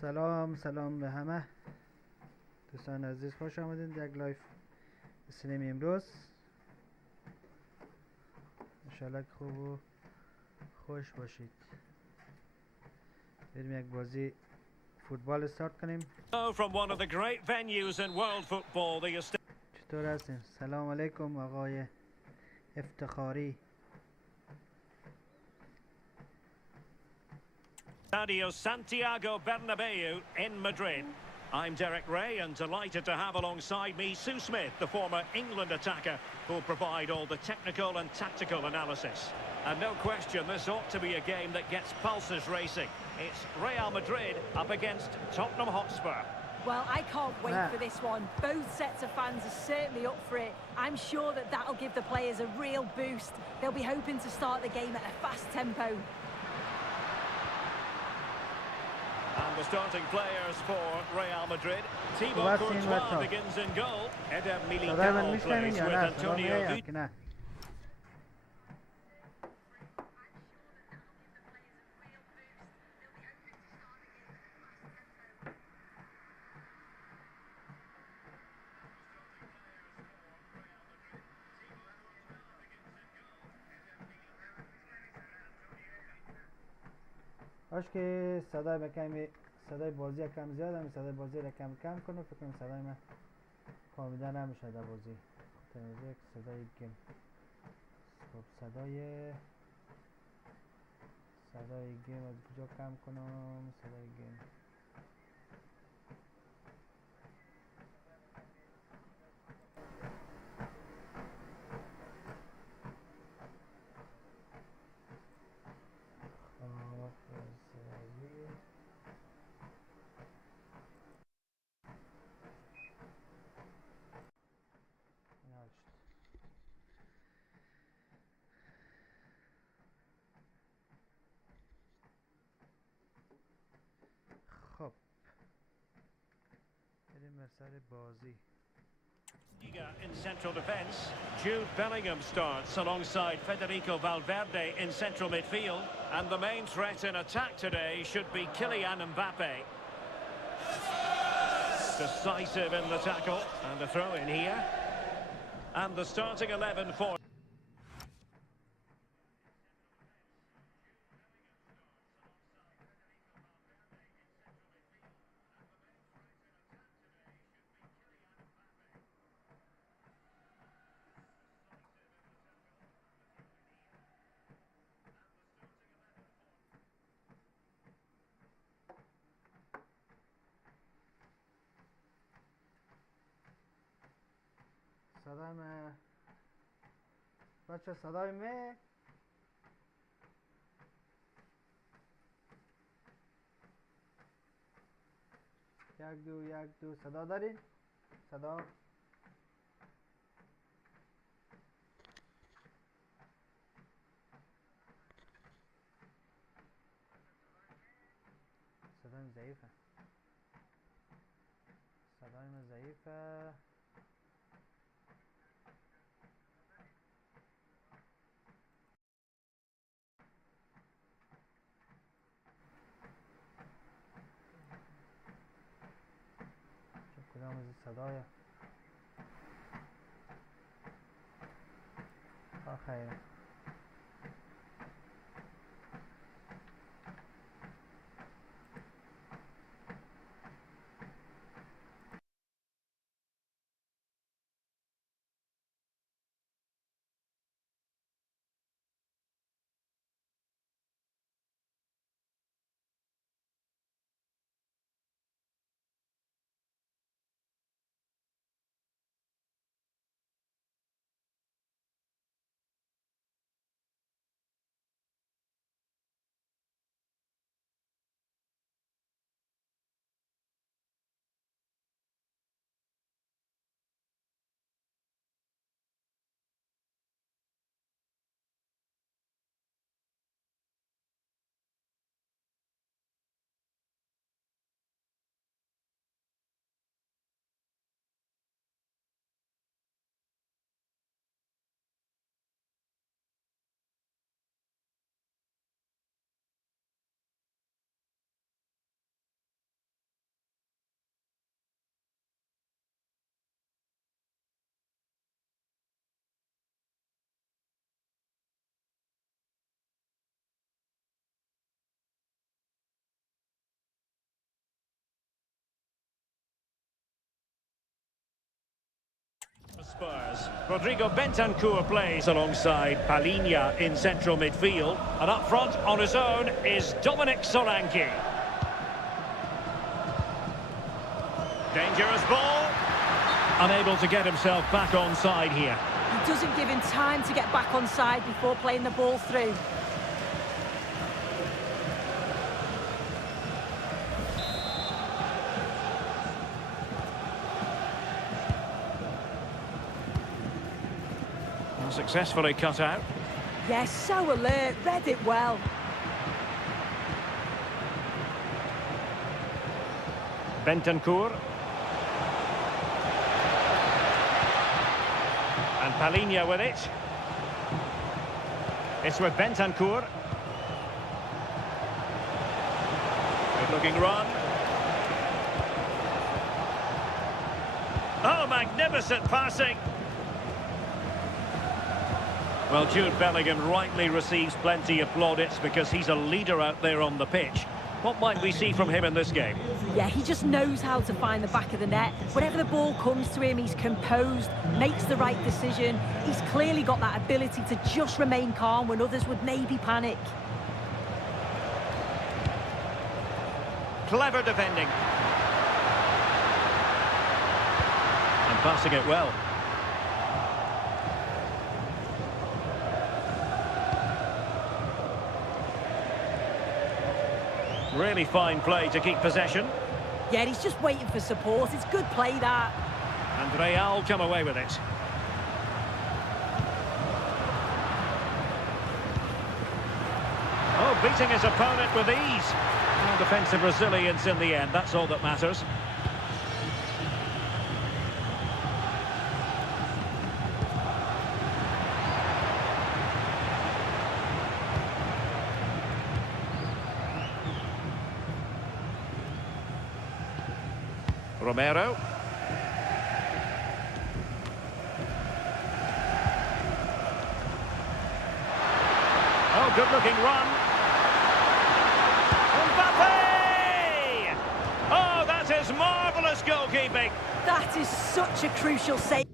سلام به همه دوستان عزیز، خوش آمدید یک لایف استریم امروز. انشالله که خوب و خوش باشید. بریم یک بازی فوتبال استارت کنیم. چطور هستین؟ سلام علیکم آقای افتخاری. Stadio Santiago Bernabeu in Madrid. I'm Derek Ray and delighted to have alongside me Sue Smith, the former England attacker, who'll provide all the technical and tactical analysis. And no question, this ought to be a game that gets pulses racing. It's Real Madrid up against Tottenham Hotspur. Well, I can't wait for this one. Both sets of fans are certainly up for it. I'm sure that that'll give the players a real boost. They'll be hoping to start the game at a fast tempo. And the starting players for Real Madrid. Thibaut Courtois begins in goal. Eder Militao plays with Antonio Rudiger. که صدای بازی کم زیاده، می صدای بازی را کم کنم. فکر کنم صدای من کاملا نمیشه در بازی. یک صدای گیم. خب صدای گیم از کجا کم کنم؟ صدای گیم خب بریم بر سر بازی. In central defence, Jude Bellingham starts alongside Federico Valverde in central midfield, and the main threat in attack today should be Kylian Mbappe. Decisive in the tackle, and a throw in here. And the starting 11 for صدای بچه، صدای می یک دو صدا دارین؟ صدا صدایم ضعیفه. کدام از صدای آخه Spurs. Rodrigo Bentancur plays alongside Palhinha in central midfield. And up front on his own is Dominic Solanke. Dangerous ball. Unable to get himself back on side here. He doesn't give him time to get back on side before playing the ball through. Successfully cut out. Yes, so alert, read it well. Bentancur. And Palhinha with it. It's with Bentancur. Good looking run. Oh, magnificent passing. Well, Jude Bellingham rightly receives plenty of plaudits because he's a leader out there on the pitch. What might we see from him in this game? Yeah, he just knows how to find the back of the net. Whenever the ball comes to him, he's composed, makes the right decision. He's clearly got that ability to just remain calm when others would maybe panic. Clever defending. And passing it well. Really fine play to keep possession. Yeah, he's just waiting for support. It's good play, that. And Real come away with it. Oh, beating his opponent with ease. And defensive resilience in the end, that's all that matters. Romero. Oh, good-looking run. Mbappe! Oh, that is marvellous goalkeeping. That is such a crucial save.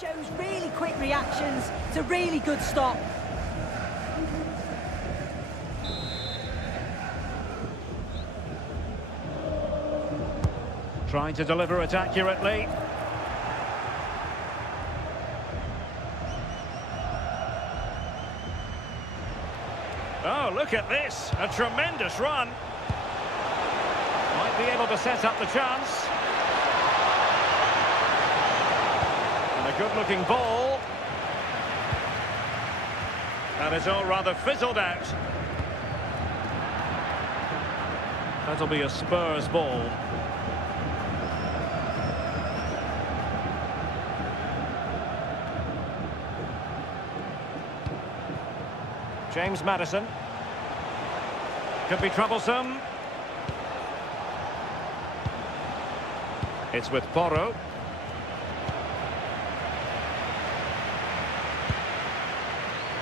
Shows really quick reactions. It's a really good stop. Trying to deliver it accurately. Oh, look at this. A tremendous run. Might be able to set up the chance. And a good-looking ball. And it's all rather fizzled out. That'll be a Spurs ball. James Maddison. Could be troublesome. It's with Porro.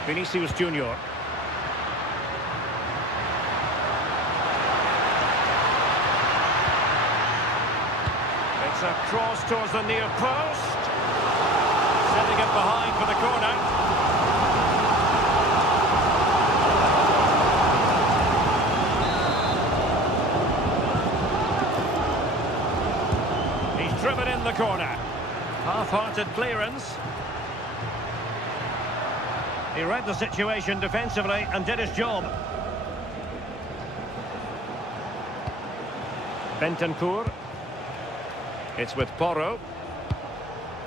Vinicius Junior. It's a cross towards the near post. Sending it behind for the corner. He's driven in the corner. Half-hearted clearance. He read the situation defensively and did his job. Bentancur. It's with Porro.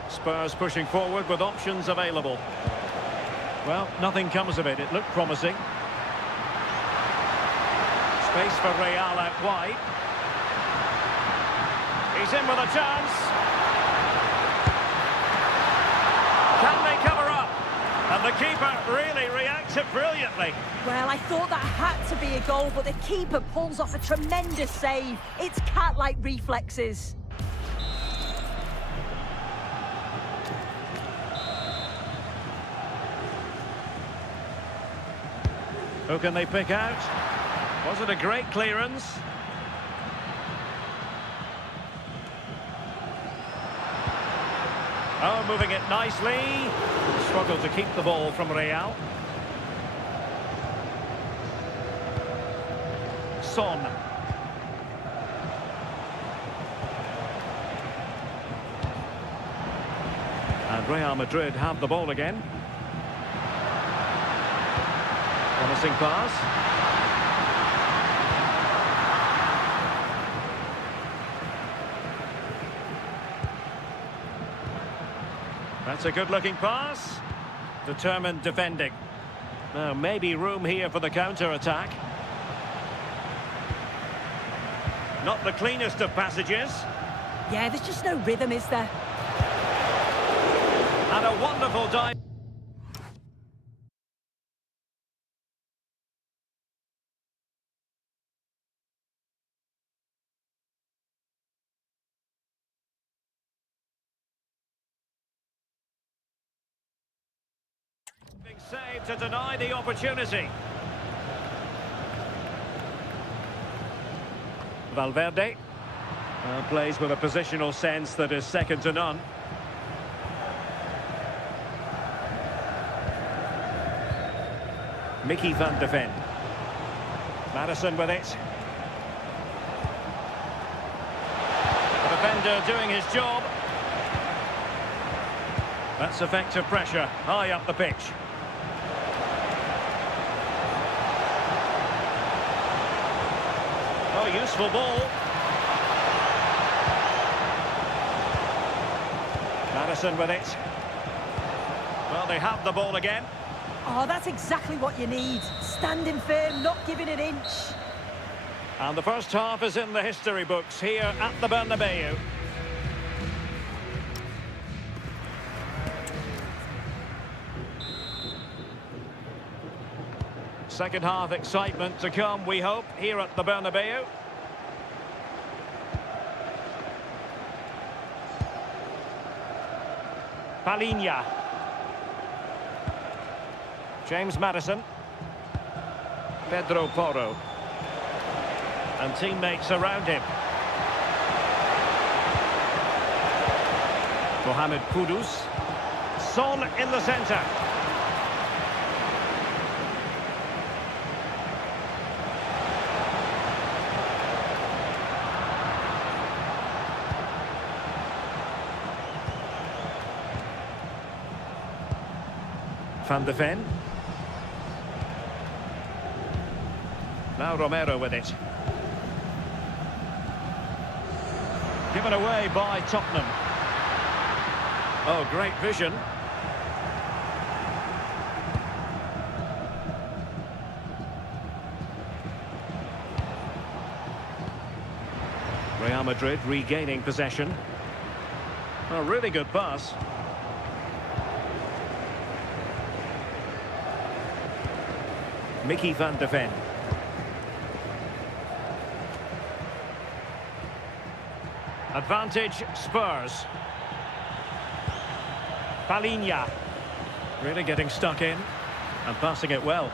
Spurs pushing forward with options available. Well, nothing comes of it. It looked promising. Space for Real out wide. He's in with a chance. Can they cover up? And the keeper really reacted brilliantly. Well, I thought that had to be a goal, but the keeper pulls off a tremendous save. It's cat-like reflexes. Who can they pick out? Was it a great clearance? Oh, moving it nicely. Struggled to keep the ball from Real. Son. And Real Madrid have the ball again. Promising pass. That's a good-looking pass. Determined defending. Now, maybe room here for the counter-attack. Not the cleanest of passages. Yeah, there's just no rhythm, is there? And a wonderful dive. Big save to deny the opportunity. Valverde plays with a positional sense that is second to none. Mickey van de Ven. Maddison with it. The defender doing his job. That's effective pressure high up the pitch. Oh, useful ball. Maddison with it. Well, they have the ball again. Oh, that's exactly what you need. Standing firm, not giving an inch. And the first half is in the history books here at the Bernabeu. Second half excitement to come, we hope, here at the Bernabeu. Palinha. James Maddison. Pedro Porro. And teammates around him. Mohamed Kudus. Son in the centre. Van de Ven. Now Romero with it. Given away by Tottenham. Oh, great vision. Real Madrid regaining possession. A really good pass. Mickey van de Ven. Advantage Spurs. Palinha. Really getting stuck in and passing it well.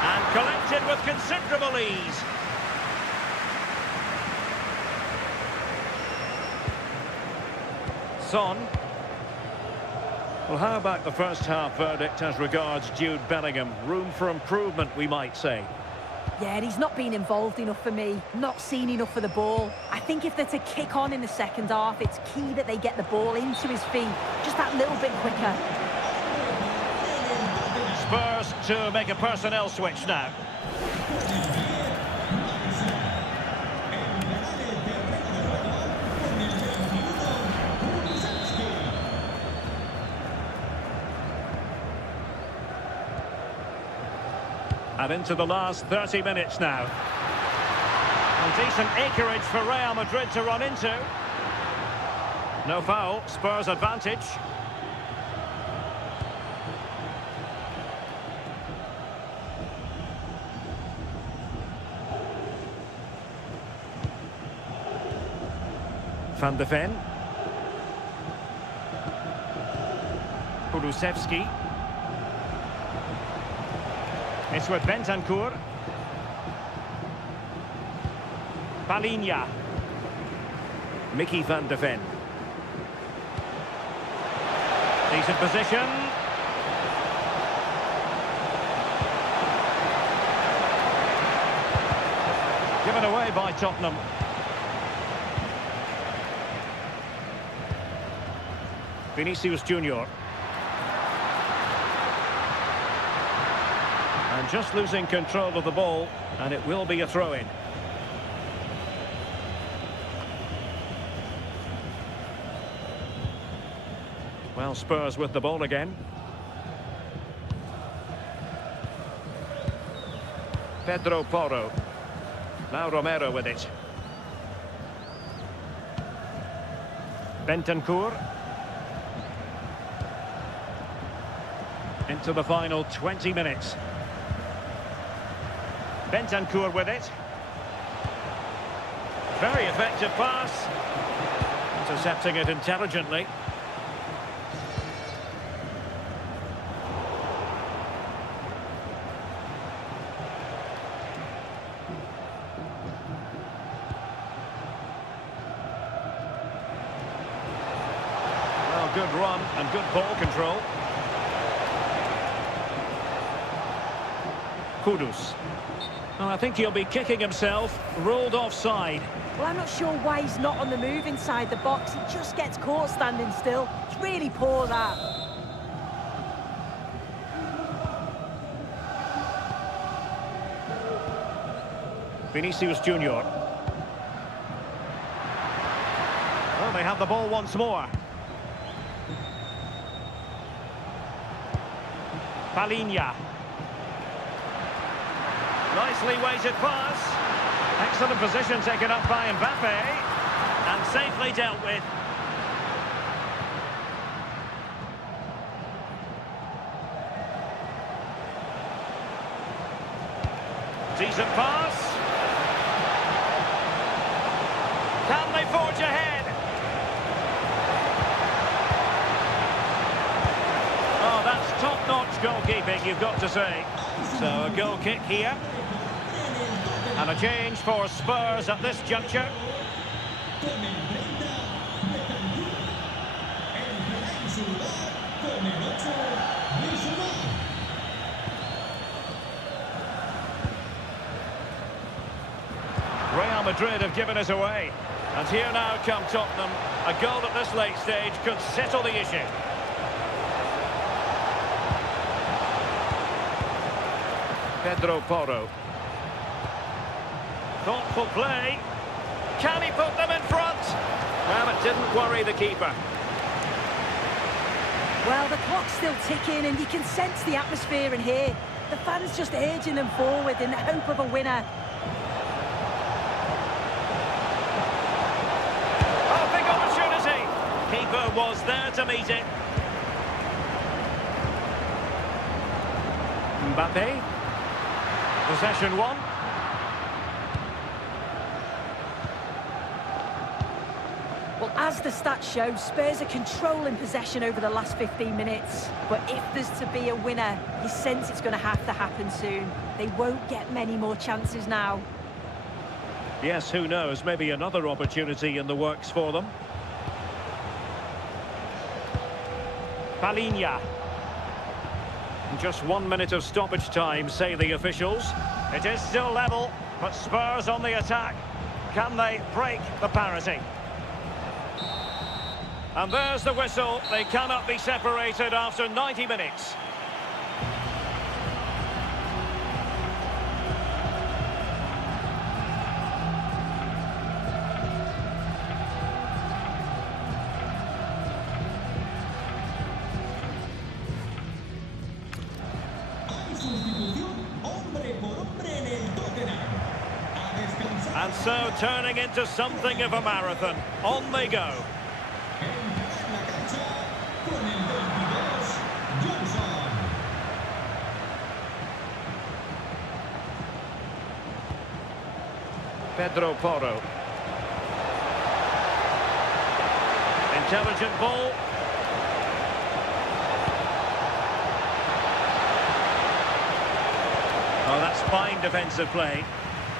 And collected with considerable ease. Son. Well, how about the first half verdict as regards Jude Bellingham? Room for improvement, we might say. Yeah, he's not been involved enough for me, not seen enough for the ball. I think if they're to kick on in the second half, it's key that they get the ball into his feet just that little bit quicker. Spurs to make a personnel switch now. And into the last 30 minutes now. And decent acreage for Real Madrid to run into. No foul, Spurs advantage. Van de Ven. Kulusevski. It's with Bentancur. Palinha. Mickey van de Ven. Decent position. Given away by Tottenham. Vinicius Junior. And just losing control of the ball, and it will be a throw-in. Well, Spurs with the ball again. Pedro Porro. Now Romero with it. Bentancur. Into the final 20 minutes. Bentancur with it. Very effective pass. Intercepting it intelligently. Well, good run and good ball control. Kudus. Well, I think he'll be kicking himself, ruled offside. Well, I'm not sure why he's not on the move inside the box. He just gets caught standing still. It's really poor, that. Vinicius Junior. Well, they have the ball once more. Palinha. Nicely weighted pass. Excellent position taken up by Mbappe. And safely dealt with. Decent pass. Can they forge ahead? Oh, that's top-notch goalkeeping, you've got to say. So a goal kick here. And a change for Spurs at this juncture. Real Madrid have given us away. And here now come Tottenham. A goal at this late stage could settle the issue. Pedro Porro. Thoughtful play. Can he put them in front? Well, it didn't worry the keeper. Well, the clock's still ticking and you can sense the atmosphere in here. The fans just urging them forward in the hope of a winner. Oh, big opportunity. Keeper was there to meet it. Mbappe. Possession one. Well, as the stats show, Spurs are controlling possession over the last 15 minutes. But if there's to be a winner, you sense it's going to happen soon. They won't get many more chances now. Yes, who knows? Maybe another opportunity in the works for them. Palinha. Just 1 minute of stoppage time, say the officials. It is still level, but Spurs on the attack. Can they break the parity? And there's the whistle. They cannot be separated after 90 minutes. And so turning into something of a marathon. On they go. Pedro Porro. Intelligent ball. Oh, that's fine defensive play.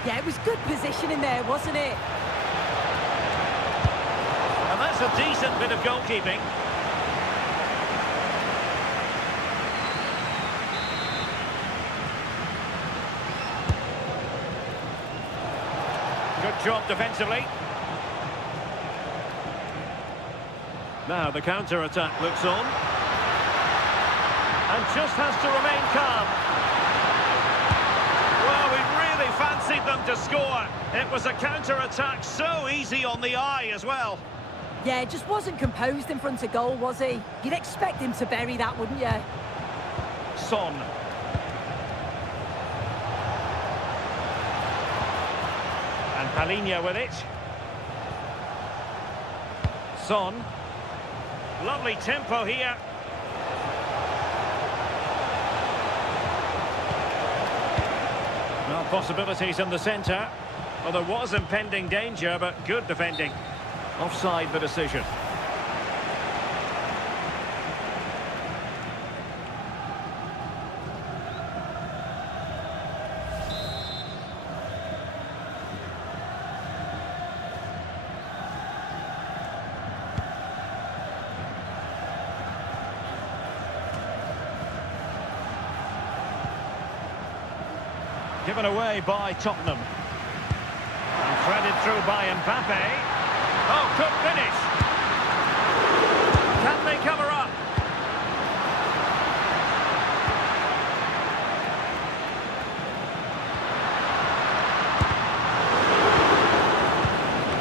Yeah, it was good positioning there, wasn't it? And that's a decent bit of goalkeeping. Good job defensively. Now the counter-attack looks on. And just has to remain calm. Well, we really fancied them to score. It was a counter-attack so easy on the eye as well. Yeah, just wasn't composed in front of goal, was he? You'd expect him to bury that, wouldn't you? Son. And Palinha with it. Son. Lovely tempo here. Well, possibilities in the centre. Well, there was impending danger, but good defending. Offside the decision. Given away by Tottenham. And threaded through by Mbappe. Oh, good finish. Can they cover up?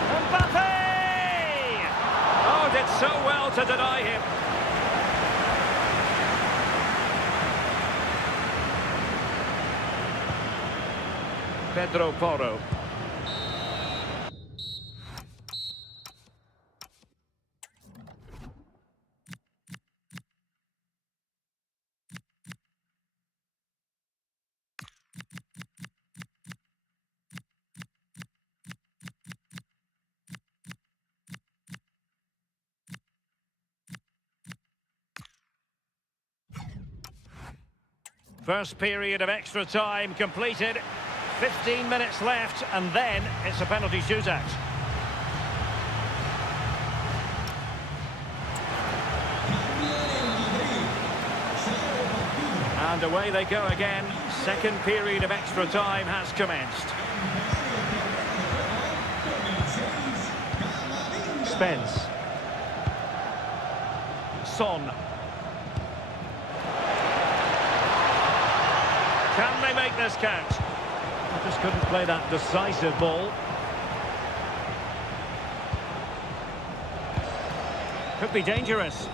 Mbappe! Oh, did so well to deny him. Pedro Porro. First period of extra time completed. 15 minutes left, and then it's a penalty shootout. And away they go again. Second period of extra time has commenced. Spence. Son. Can they make this count? Just couldn't play that decisive ball. Could be dangerous.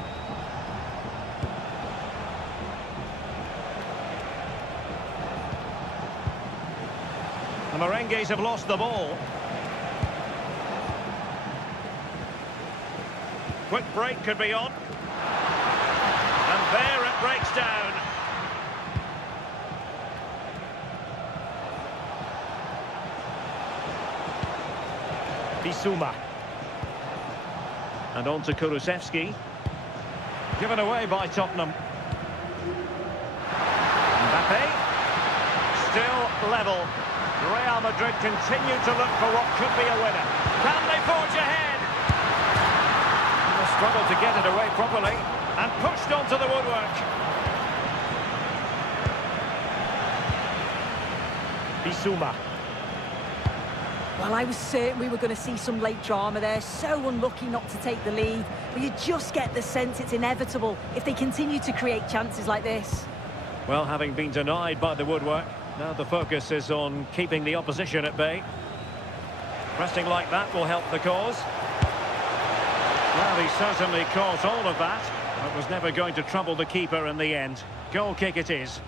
The Merengues have lost the ball. Quick break could be on. And there it breaks down. Bissouma. And on to Kulusevski. Given away by Tottenham. Mbappe. Still level. Real Madrid continue to look for what could be a winner. Can they forge ahead? They struggled to get it away properly. And pushed onto the woodwork. Bissouma. Well, I was certain we were going to see some late drama there. So unlucky not to take the lead. But you just get the sense it's inevitable if they continue to create chances like this. Well, having been denied by the woodwork, now the focus is on keeping the opposition at bay. Pressing like that will help the cause. Well, he certainly caused all of that, but was never going to trouble the keeper in the end. Goal kick it is.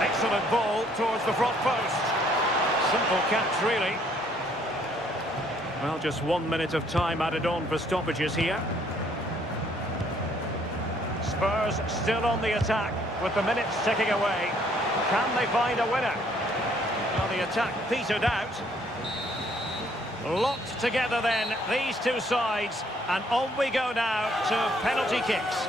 Excellent ball towards the front post. Simple catch, really. Well, just 1 minute of time added on for stoppages here. Spurs still on the attack with the minutes ticking away. Can they find a winner? Well, the attack petered out. Locked together then, these two sides. And on we go now to penalty kicks.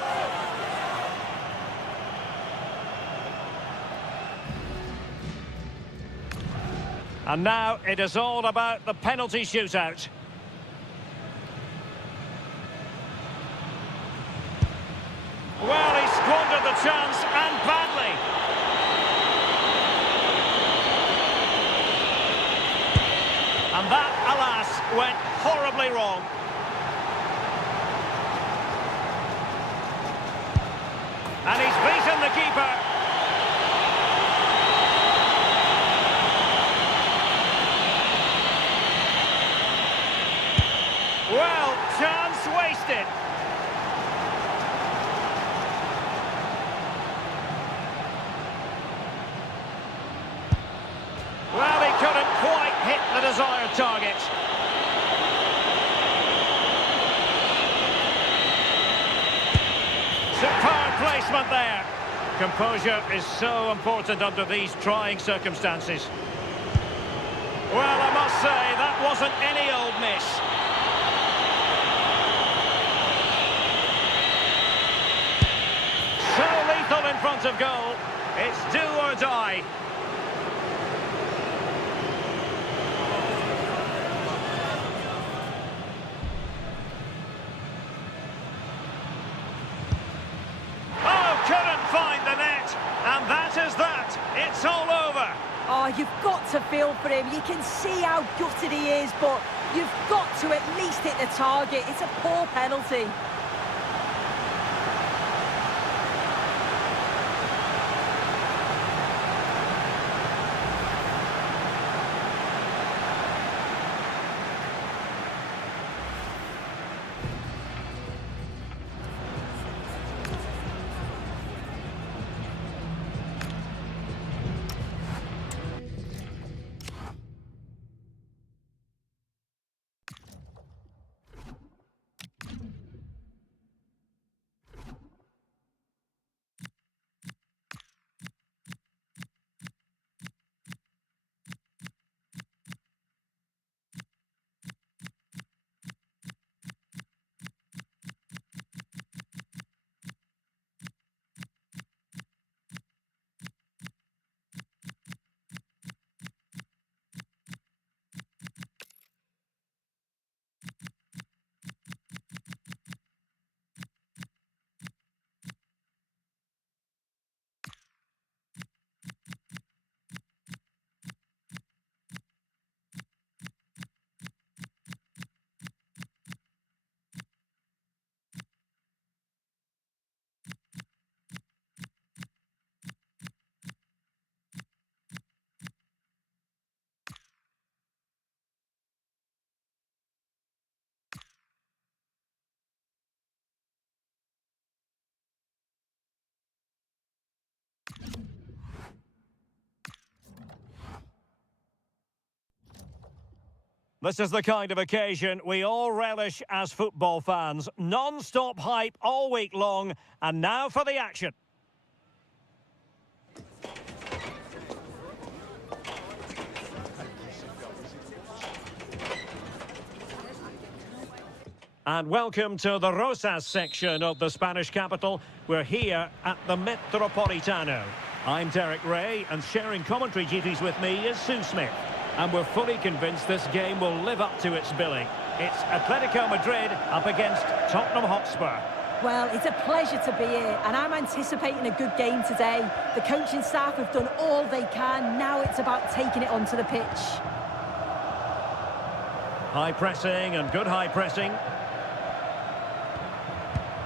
And now it is all about the penalty shootout. Well, he squandered the chance, and badly. And that, alas, went horribly wrong. And he's beaten the keeper. Well, chance wasted. Well, he couldn't quite hit the desired target. Superb placement there. Composure is so important under these trying circumstances. Well, I must say, that wasn't any old miss. So lethal in front of goal. It's do or die. Oh, couldn't find the net. And that is that. It's all over. Oh, you've got to feel for him. You can see how gutted he is, but you've got to at least hit the target. It's a poor penalty. This is the kind of occasion we all relish as football fans. Non-stop hype all week long, and now for the action. And welcome to the Rosas section of the Spanish capital. We're here at the Metropolitano. I'm Derek Ray, and sharing commentary duties with me is Sue Smith. And we're fully convinced this game will live up to its billing. It's Atletico Madrid up against Tottenham Hotspur. Well, it's a pleasure to be here, and I'm anticipating a good game today. The coaching staff have done all they can. Now it's about taking it onto the pitch. High pressing and good high pressing.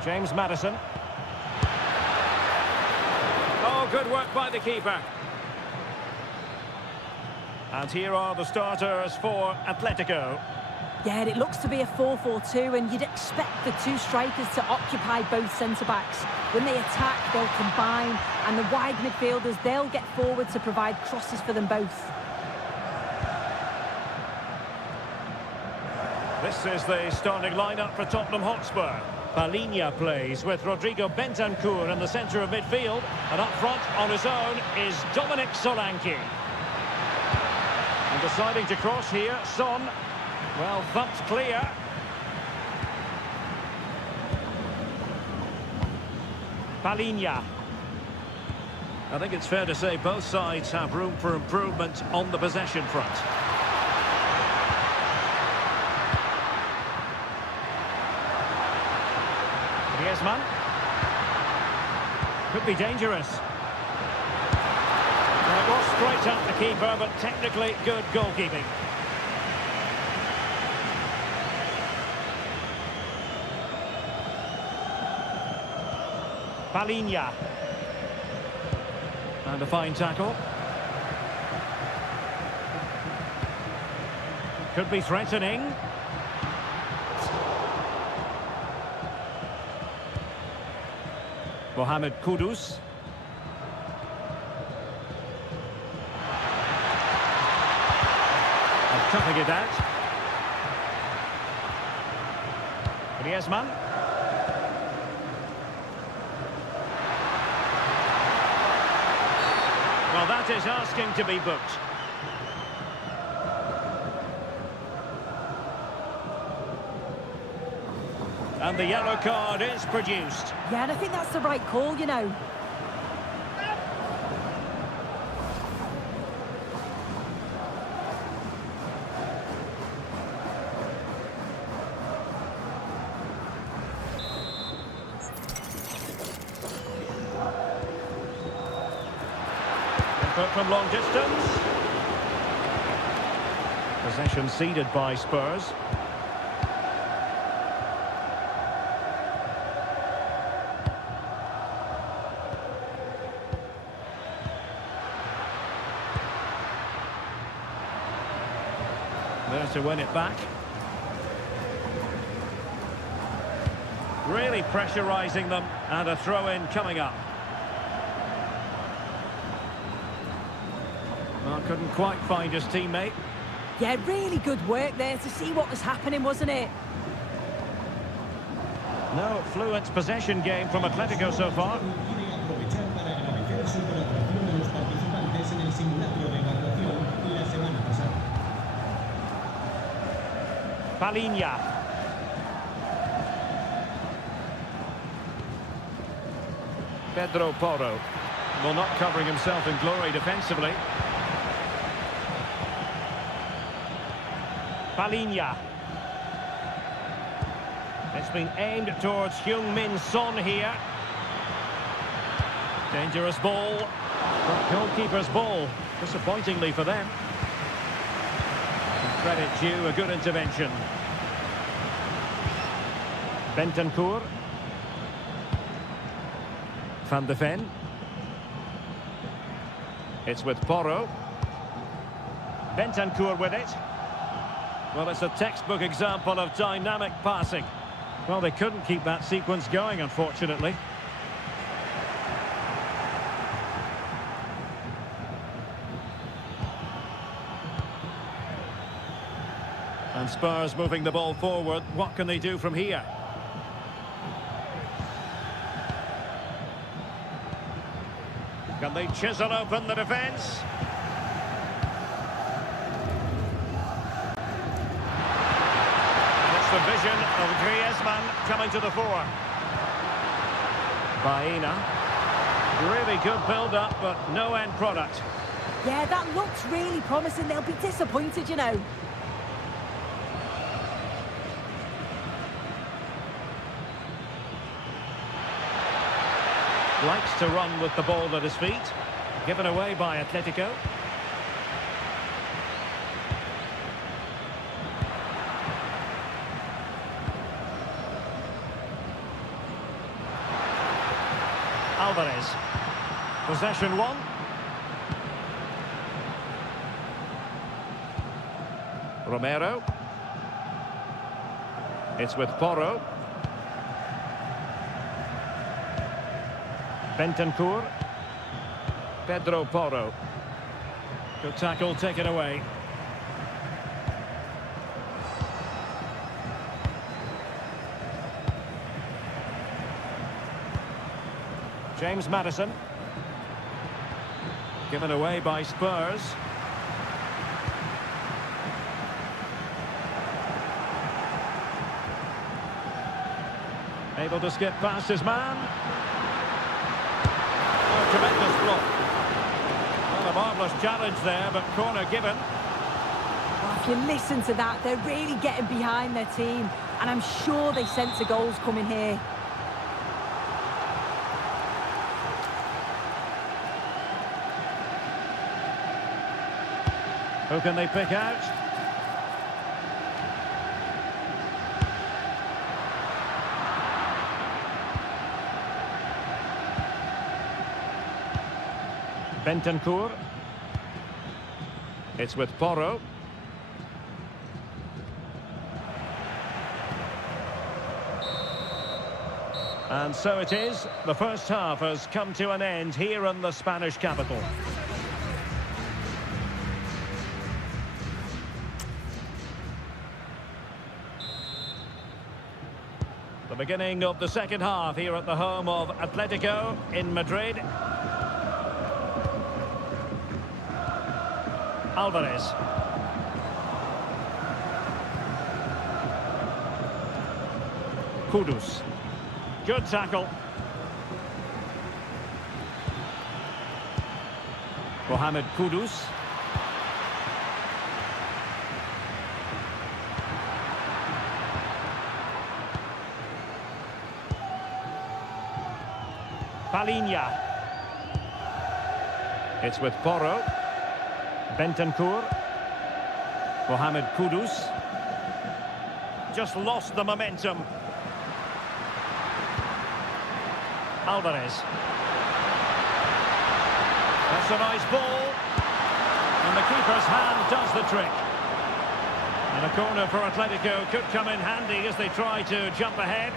James Maddison. Oh, good work by the keeper. And here are the starters for Atletico. Yeah, it looks to be a 4-4-2, and you'd expect the two strikers to occupy both centre-backs. When they attack, they'll combine, and the wide midfielders, they'll get forward to provide crosses for them both. This is the starting lineup for Tottenham Hotspur. Palhinha plays with Rodrigo Bentancur in the centre of midfield, and up front on his own is Dominic Solanke. And deciding to cross here, Son. Well, thumped clear. Palhinha. I think it's fair to say both sides have room for improvement on the possession front. Griezmann. Could be dangerous. Well, it was straight at the keeper, but technically good goalkeeping. Palhinha. And a fine tackle. Could be threatening. Mohamed Kudus. And cutting it out. Griezmann. Well, that is asking to be booked. And the yellow card is produced. Yeah, and I think that's the right call, you know. Input from long distance. Possession ceded by Spurs. There to win it back. Really pressurising them, and a throw-in coming up. Well, couldn't quite find his teammate. Yeah, really good work there to see what was happening, wasn't it? No fluent possession game from Atletico so far. Palhinha. Pedro Porro. Well, not covering himself in glory defensively. Palhinha. It's been aimed towards Heung-min Son here. Dangerous ball. But goalkeeper's ball. Disappointingly for them. Credit due, a good intervention. Bentancur. Van de Ven. It's with Porro. Bentancur with it. Well, it's a textbook example of dynamic passing. Well, they couldn't keep that sequence going, unfortunately. And Spurs moving the ball forward. What can they do from here? Can they chisel open the defence? And it's the vision of Griezmann coming to the fore. Baena. Really good build-up, but no end product. Yeah, that looks really promising. They'll be disappointed, you know. Likes to run with the ball at his feet. Given away by Atletico. Alvarez. Possession one. Romero. It's with Porro. Bentancur. Pedro Porro. Good tackle taken away. James Maddison. Given away by Spurs. Able to skip past his man. Oh, tremendous block. Well, a marvellous challenge there, but corner given. Well, if you listen to that, they're really getting behind their team. And I'm sure they sense a goal's coming here. Who can they pick out? Bentancur. It's with Porro. And so it is. The first half has come to an end here in the Spanish capital. The beginning of the second half here at the home of Atletico in Madrid. Alvarez. Kudus. Good tackle. Mohamed Kudus. Palinha. It's with Porro. Bentancur. Mohamed Kudus. Just lost the momentum. Alvarez. That's a nice ball. And the keeper's hand does the trick. And a corner for Atletico could come in handy as they try to jump ahead.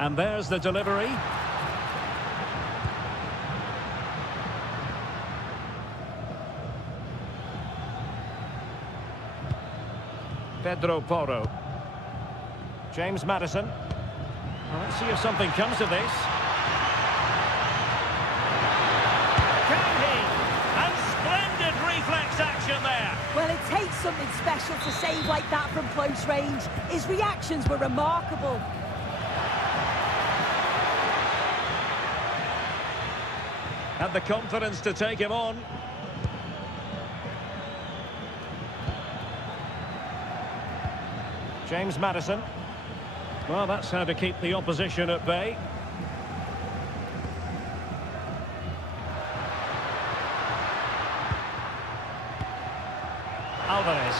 And there's the delivery. Pedro Porro. James Maddison. Well, let's see if something comes of this. Can he? And splendid reflex action there. Well, it takes something special to save like that from close range. His reactions were remarkable. Had the confidence to take him on. James Maddison. Well, that's how to keep the opposition at bay. Alvarez.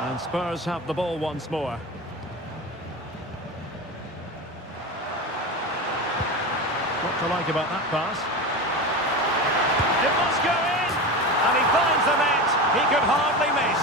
And Spurs have the ball once more. to like about that pass. It must go in, and he finds the net. He could hardly miss.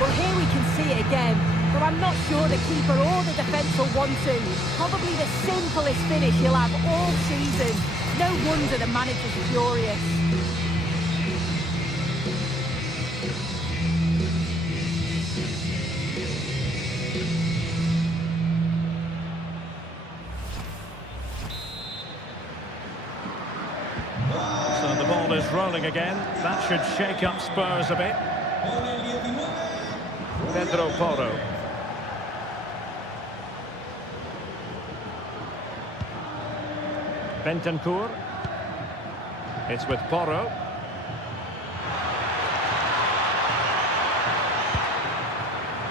Well, here we can see it again, but I'm not sure the keeper or the defence will want to. Probably the simplest finish he'll have all season. No wonder the manager's furious. So the ball is rolling again. That should shake up Spurs a bit. Pedro Porro. Bentancur. It's with Porro.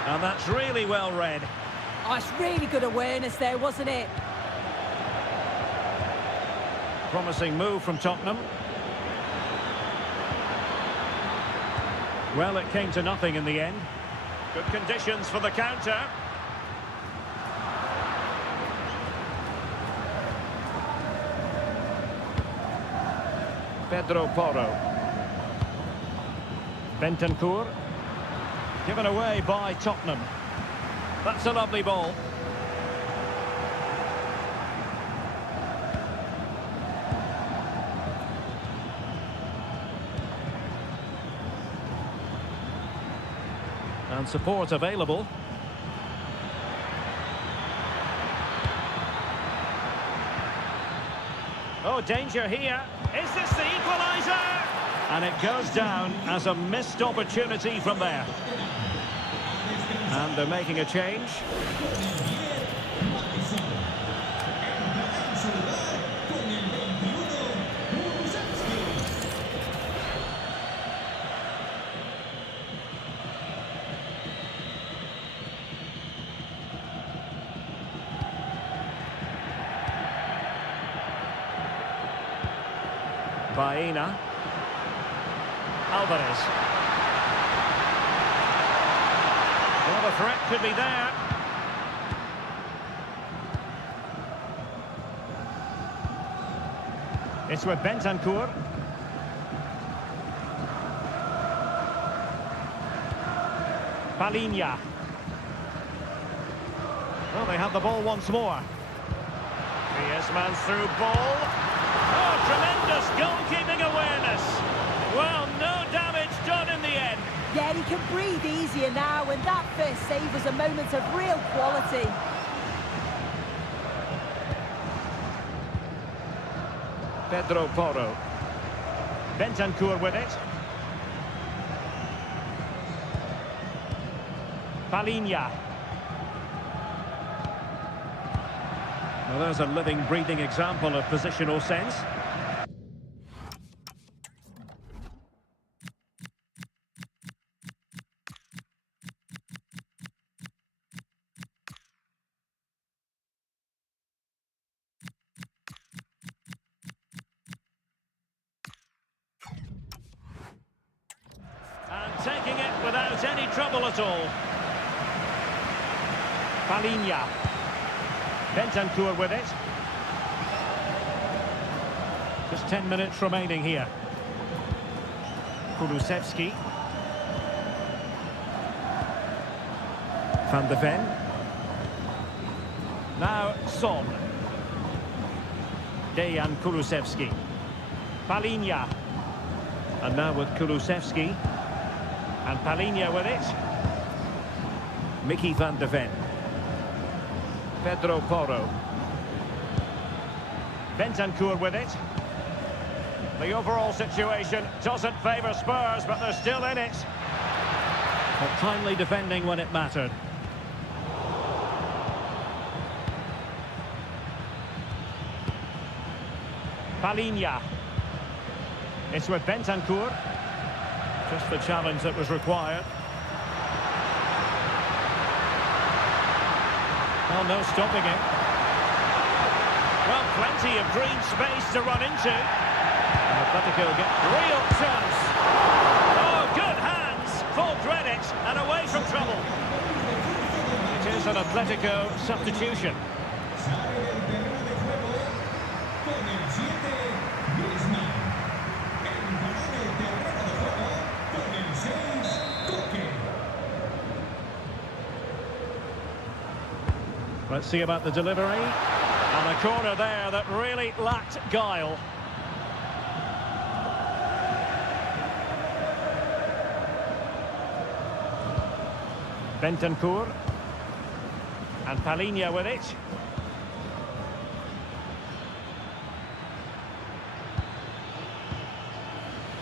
And that's really well read. Oh, it's really good awareness there, wasn't it? Promising move from Tottenham. Well, it came to nothing in the end. Good conditions for the counter. Pedro Porro. Bentancur. Given away by Tottenham. That's a lovely ball. And support available. Oh, danger here. Is this the equaliser? And it goes down as a missed opportunity from there. And they're making a change. Baena. Alvarez. Well, the threat could be there. It's with Bentancur. Palhinha. Well, they have the ball once more. Griezmann's through ball. Oh, tremendous goalkeeping awareness. Well, no damage done in the end. Yeah, he can breathe easier now, and that first save was a moment of real quality. Pedro Porro. Bentancur with it. Palhinha. Well, there's a living, breathing example of positional sense. And taking it without any trouble at all. Palhinha. Bentancur with it. Just 10 minutes remaining here. Kulusevski. Van de Ven. Now Son. Dejan Kulusevski. Palhinha. And now with Kulusevski. And Palhinha with it. Mickey van de Ven. Pedro Porro. Bentancur with it. The overall situation doesn't favour Spurs, but they're still in it. But timely defending when it mattered. Palhinha. It's with Bentancur. Just the challenge that was required. Oh, no stopping him. Well, plenty of green space to run into. And Atletico get real chance. Oh, good hands. Full credit and away from trouble. It is an Atletico substitution. Let's see about the delivery. And a corner there that really lacked guile. Bentancur. And Palhinha with it.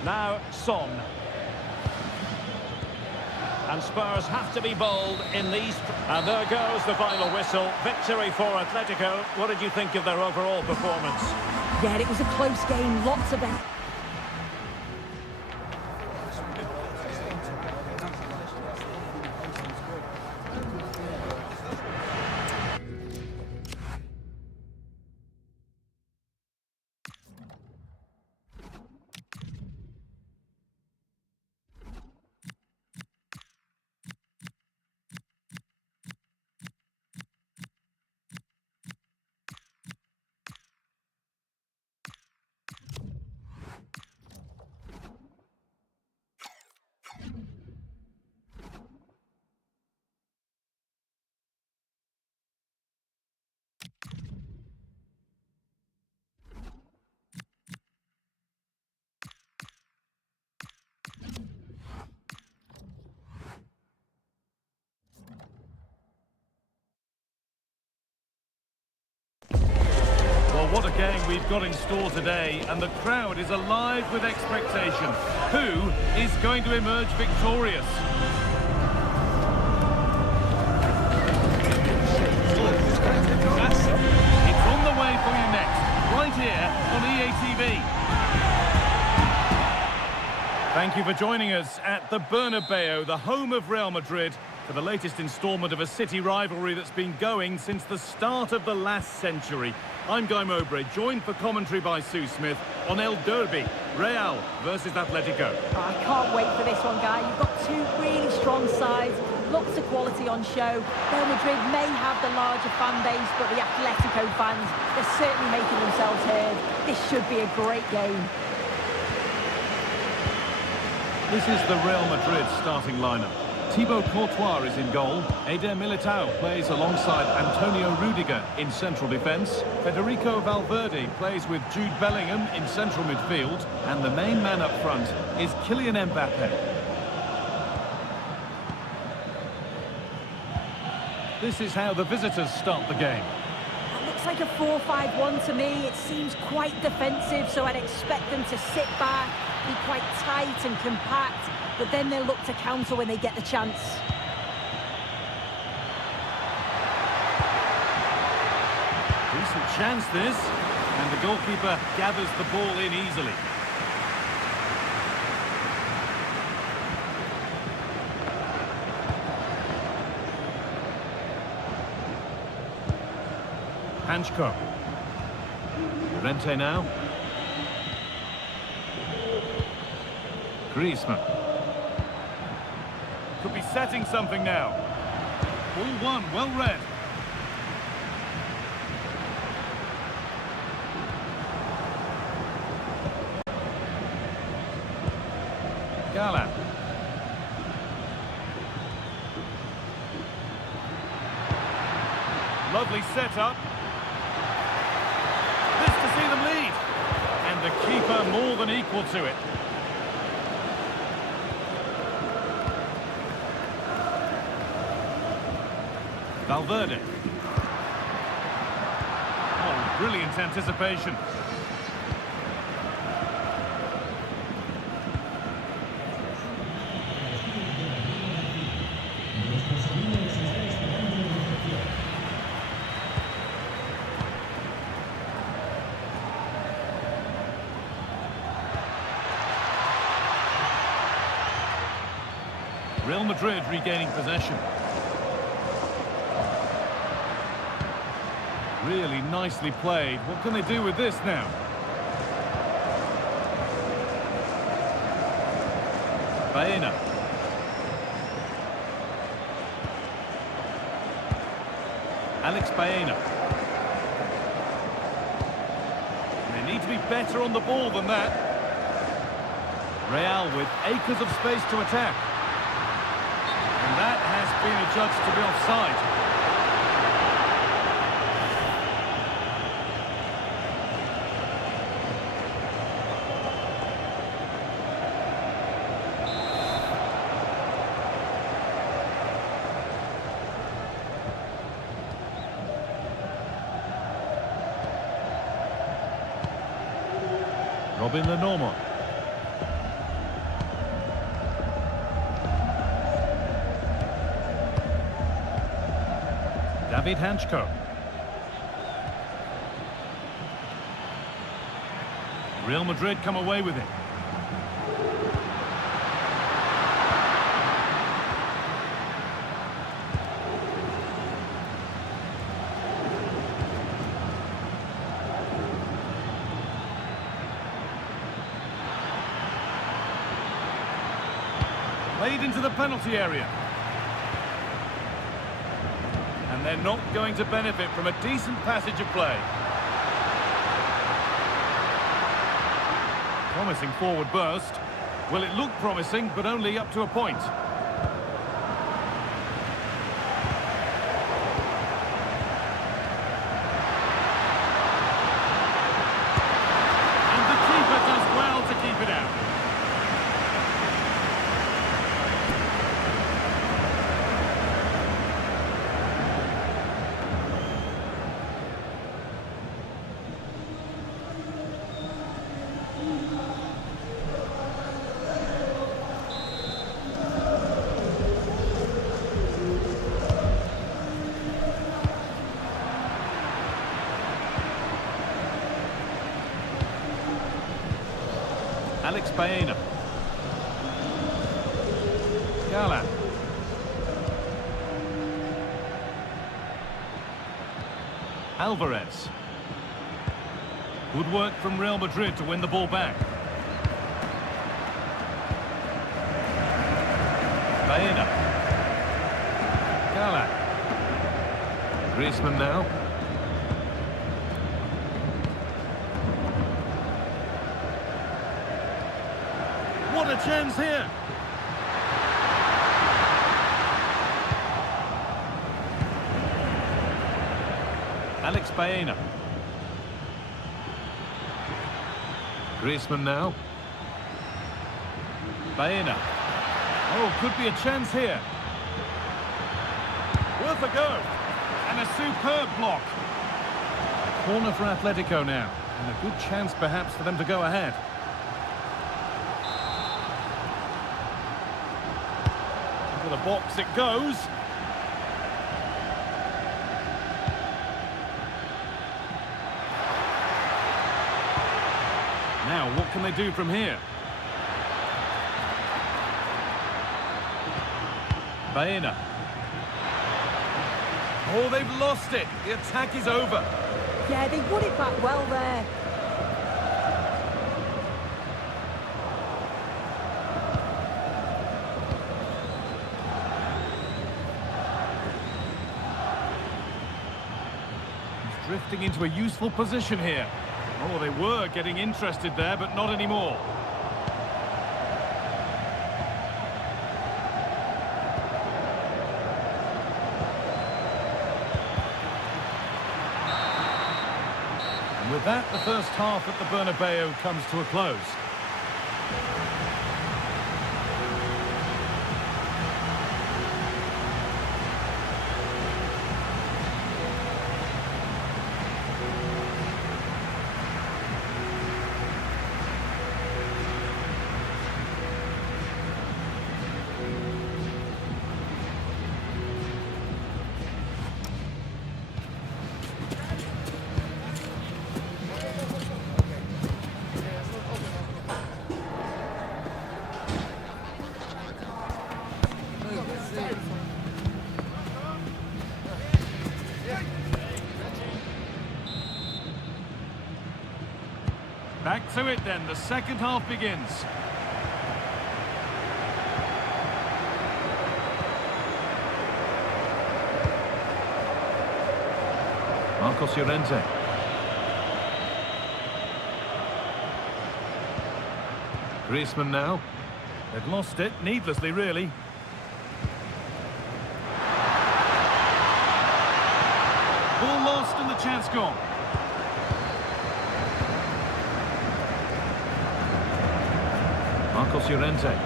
Now Son. And Spurs have to be bold in these. And there goes the final whistle. Victory for Atletico. What did you think of their overall performance? Yeah, it was a close game. Lots of it. Well, what a game we've got in store today, and the crowd is alive with expectation. Who is going to emerge victorious? It's on the way for you next, right here on EA TV. Thank you for joining us at the Bernabeu, the home of Real Madrid, for the latest instalment of a city rivalry that's been going since the start of the last century. I'm Guy Mowbray, joined for commentary by Sue Smith on El Derby, Real versus Atletico. I can't wait for this one, Guy. You've got two really strong sides, lots of quality on show. Real Madrid may have the larger fan base, but the Atletico fans, they're certainly making themselves heard. This should be a great game. This is the Real Madrid starting lineup. Thibaut Courtois is in goal. Eder Militao plays alongside Antonio Rudiger in central defence. Federico Valverde plays with Jude Bellingham in central midfield. And the main man up front is Kylian Mbappe. This is how the visitors start the game. It looks like a 4-5-1 to me. It seems quite defensive, so I'd expect them to sit back, be quite tight and compact, but then they'll look to counter when they get the chance. Decent chance this, and the goalkeeper gathers the ball in easily. Hanchko. Rente now. Griezmann. Could be setting something now. Ball one, well read. Gala. Lovely setup. This to see them lead. And the keeper more than equal to it. Valverde. Oh, brilliant anticipation. Real Madrid regaining possession. Really nicely played. What can they do with this now? Baena. Alex Baena. They need to be better on the ball than that. Real with acres of space to attack. And that has been adjudged to be offside. Robin Lenormand. David Hanchko. Real Madrid come away with it. Played into the penalty area. And they're not going to benefit from a decent passage of play. Promising forward burst. Well, it looked promising, but only up to a point. And the keeper does well to keep it out. Alex Baena. Gala. Alvarez. Good work from Real Madrid to win the ball back. Baena. Gala. Griezmann now. What a chance here! Alex Baena. Griezmann now. Baena. Oh, could be a chance here. Worth a go. And a superb block. Corner for Atletico now. And a good chance perhaps for them to go ahead. The box it goes. Now, what can they do from here? Baena. Oh, they've lost it. The attack is over. Yeah, they won it back well there. Drifting into a useful position here. Oh, they were getting interested there, but not anymore. And with that, the first half at the Bernabeu comes to a close. to it then, the second half begins. Marcos Llorente. Griezmann now. They've lost it, needlessly really. Ball lost and the chance gone. Marcos Llorente.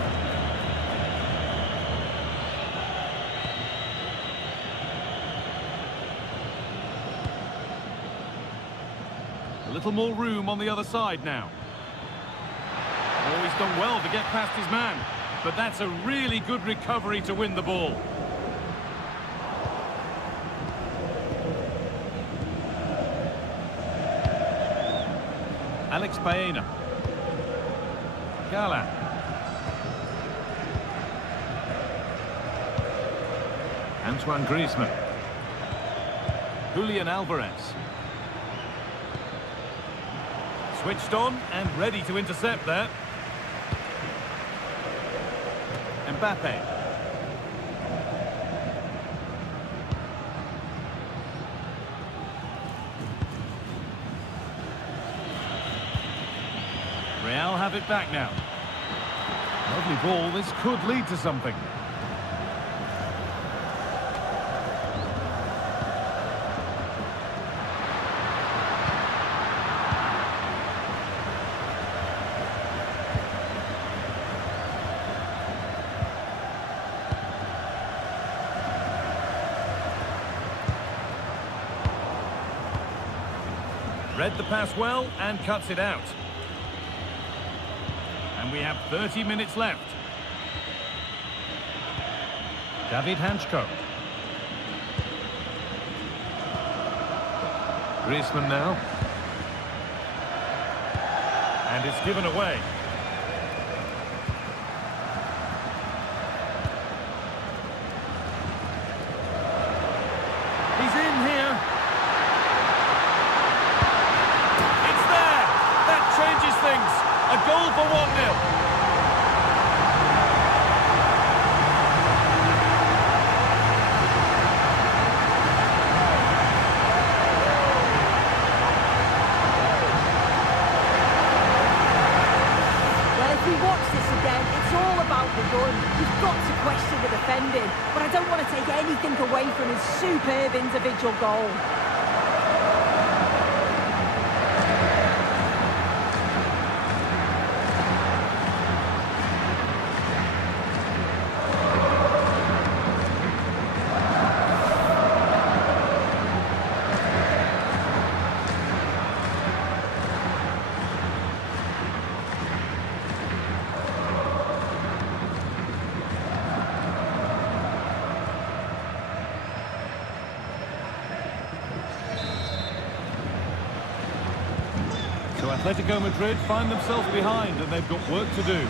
A little more room on the other side now. Oh, he's done well to get past his man, but that's a really good recovery to win the ball. Alex Baena. Gala. Antoine Griezmann. Julian Alvarez. Switched on and ready to intercept there. Mbappe. Real have it back now. Lovely ball, this could lead to something. Read the pass well and cuts it out. And we have 30 minutes left. David Hanchko. Griezmann now. And it's given away. He's in here. Changes things. A goal for 1-0. Well, if we watch this again, it's all about the run. You've got to question the defending, but I don't want to take anything away from his superb individual goal. So Atletico Madrid find themselves behind and they've got work to do.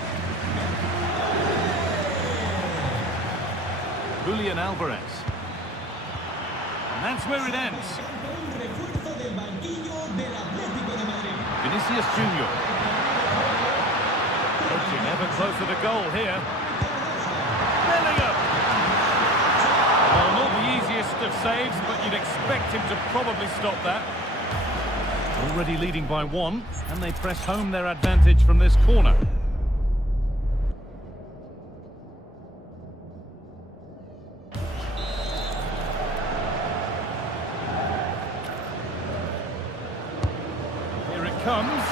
Julian Alvarez. And that's where it ends. Vinicius Junior. Approaching ever closer to goal here. Bellingham. Well, not the easiest of saves, but you'd expect him to probably stop that. Already leading by 1, and they press home their advantage from this corner. Here it comes.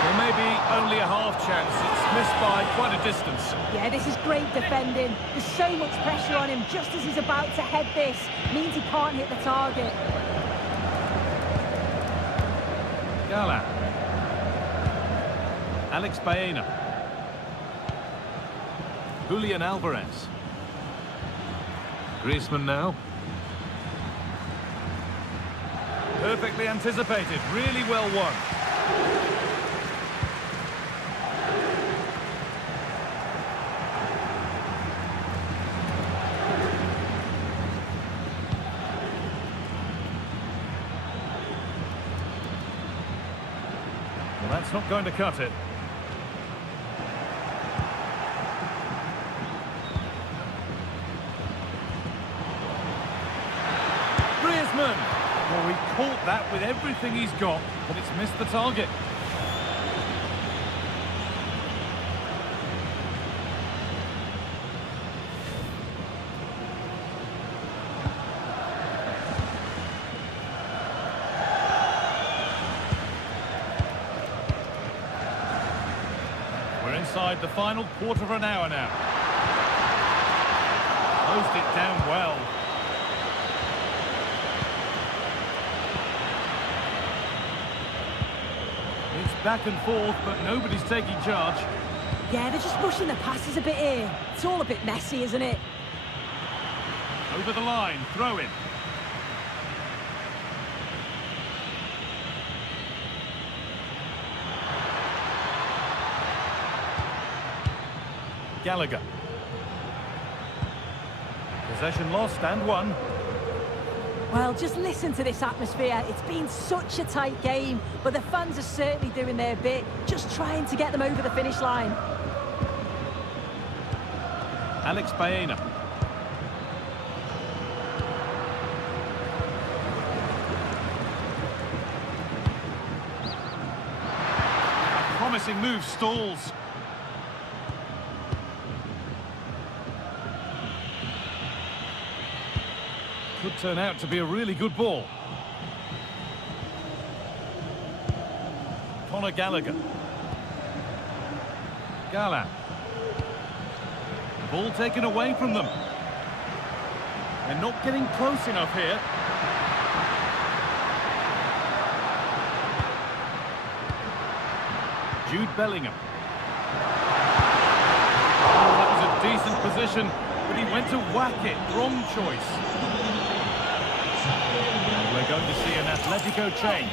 Well, maybe only a half chance. It's missed by quite a distance. Yeah, this is great defending. There's so much pressure on him just as he's about to head this. Means he can't hit the target. Gala. Alex Baena. Julian Alvarez. Griezmann now. Perfectly anticipated, really well won. Well, That's not going to cut it. Griezmann! Well, he caught that with everything he's got, but it's missed the target. We're inside the final quarter of an hour now. Closed it down well. It's back and forth, but nobody's taking charge. Yeah, they're just rushing the passes a bit here. It's all a bit messy, isn't it? Over the line, throw in. Gallagher. Possession lost and won. Well, just listen to this atmosphere. It's been such a tight game, but the fans are certainly doing their bit, just trying to get them over the finish line. Alex Baena. A promising move stalls. Could turn out to be a really good ball. Conor Gallagher. Gala. Ball taken away from them. They're not getting close enough here. Jude Bellingham. Oh, that was a decent position, but he went to whack it. Wrong choice. And we're going to see an Atletico change.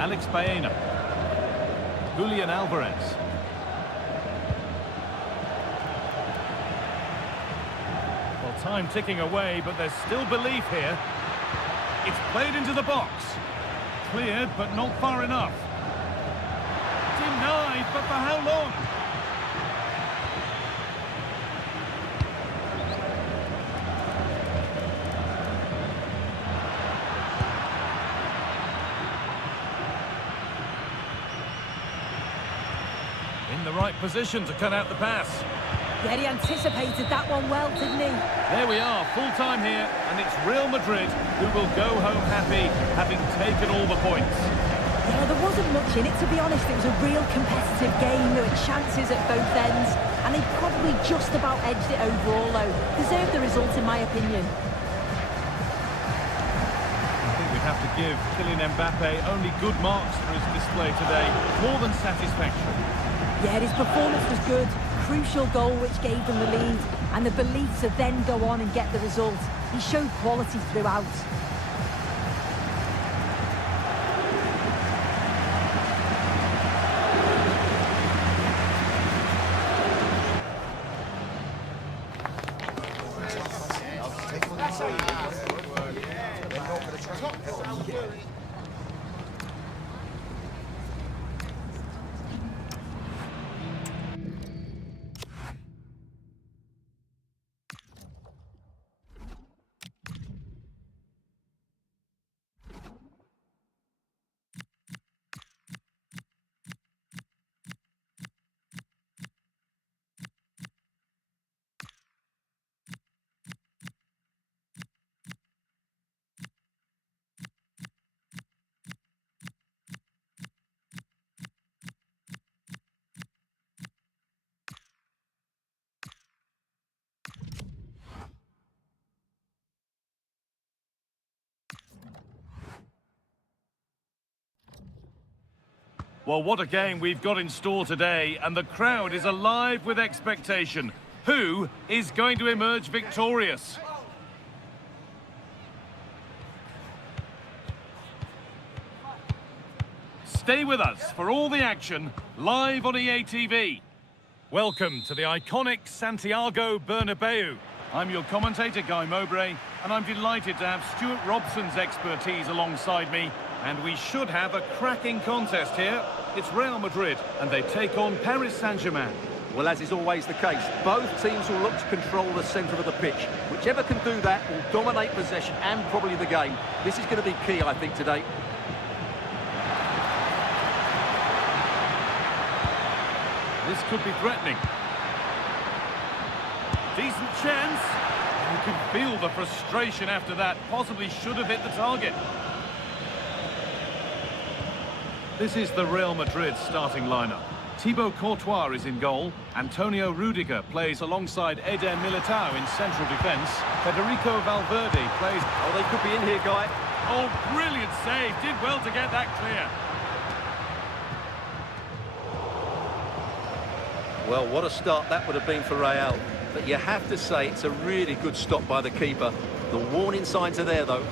Alex Baena. Julian Alvarez. Well, time ticking away, but there's still belief here. It's played into the box. Cleared, but not far enough. Denied, but for how long? In the right position to cut out the pass. Yeah, he anticipated that one well, didn't he? There we are, full time here, and it's Real Madrid who will go home happy, having taken all the points. Yeah, there wasn't much in it, to be honest. It was a real competitive game. There were chances at both ends, and they probably just about edged it overall, though. Deserved the result, in my opinion. I think we have to give Kylian Mbappe only good marks for his display today, more than satisfactory. Yeah, his performance was good. Crucial goal which gave them the lead, and the belief to then go on and get the result. He showed quality throughout. Well, what a game we've got in store today, and the crowd is alive with expectation. Who is going to emerge victorious? Stay with us for all the action, live on EA TV. Welcome to the iconic Santiago Bernabeu. I'm your commentator, Guy Mowbray, and I'm delighted to have Stuart Robson's expertise alongside me. And we should have a cracking contest here. It's Real Madrid, and they take on Paris Saint-Germain. Well, as is always the case, both teams will look to control the centre of the pitch. Whichever can do that will dominate possession and probably the game. This is going to be key, I think, today. This could be threatening. Decent chance. You can feel the frustration after that. Possibly should have hit the target. This is the Real Madrid starting lineup. Thibaut Courtois is in goal. Antonio Rudiger plays alongside Eder Militao in central defence. Federico Valverde plays... Oh, they could be in here, Guy. Oh, brilliant save. Did well to get that clear. Well, what a start that would have been for Real. But you have to say it's a really good stop by the keeper. The warning signs are there, though.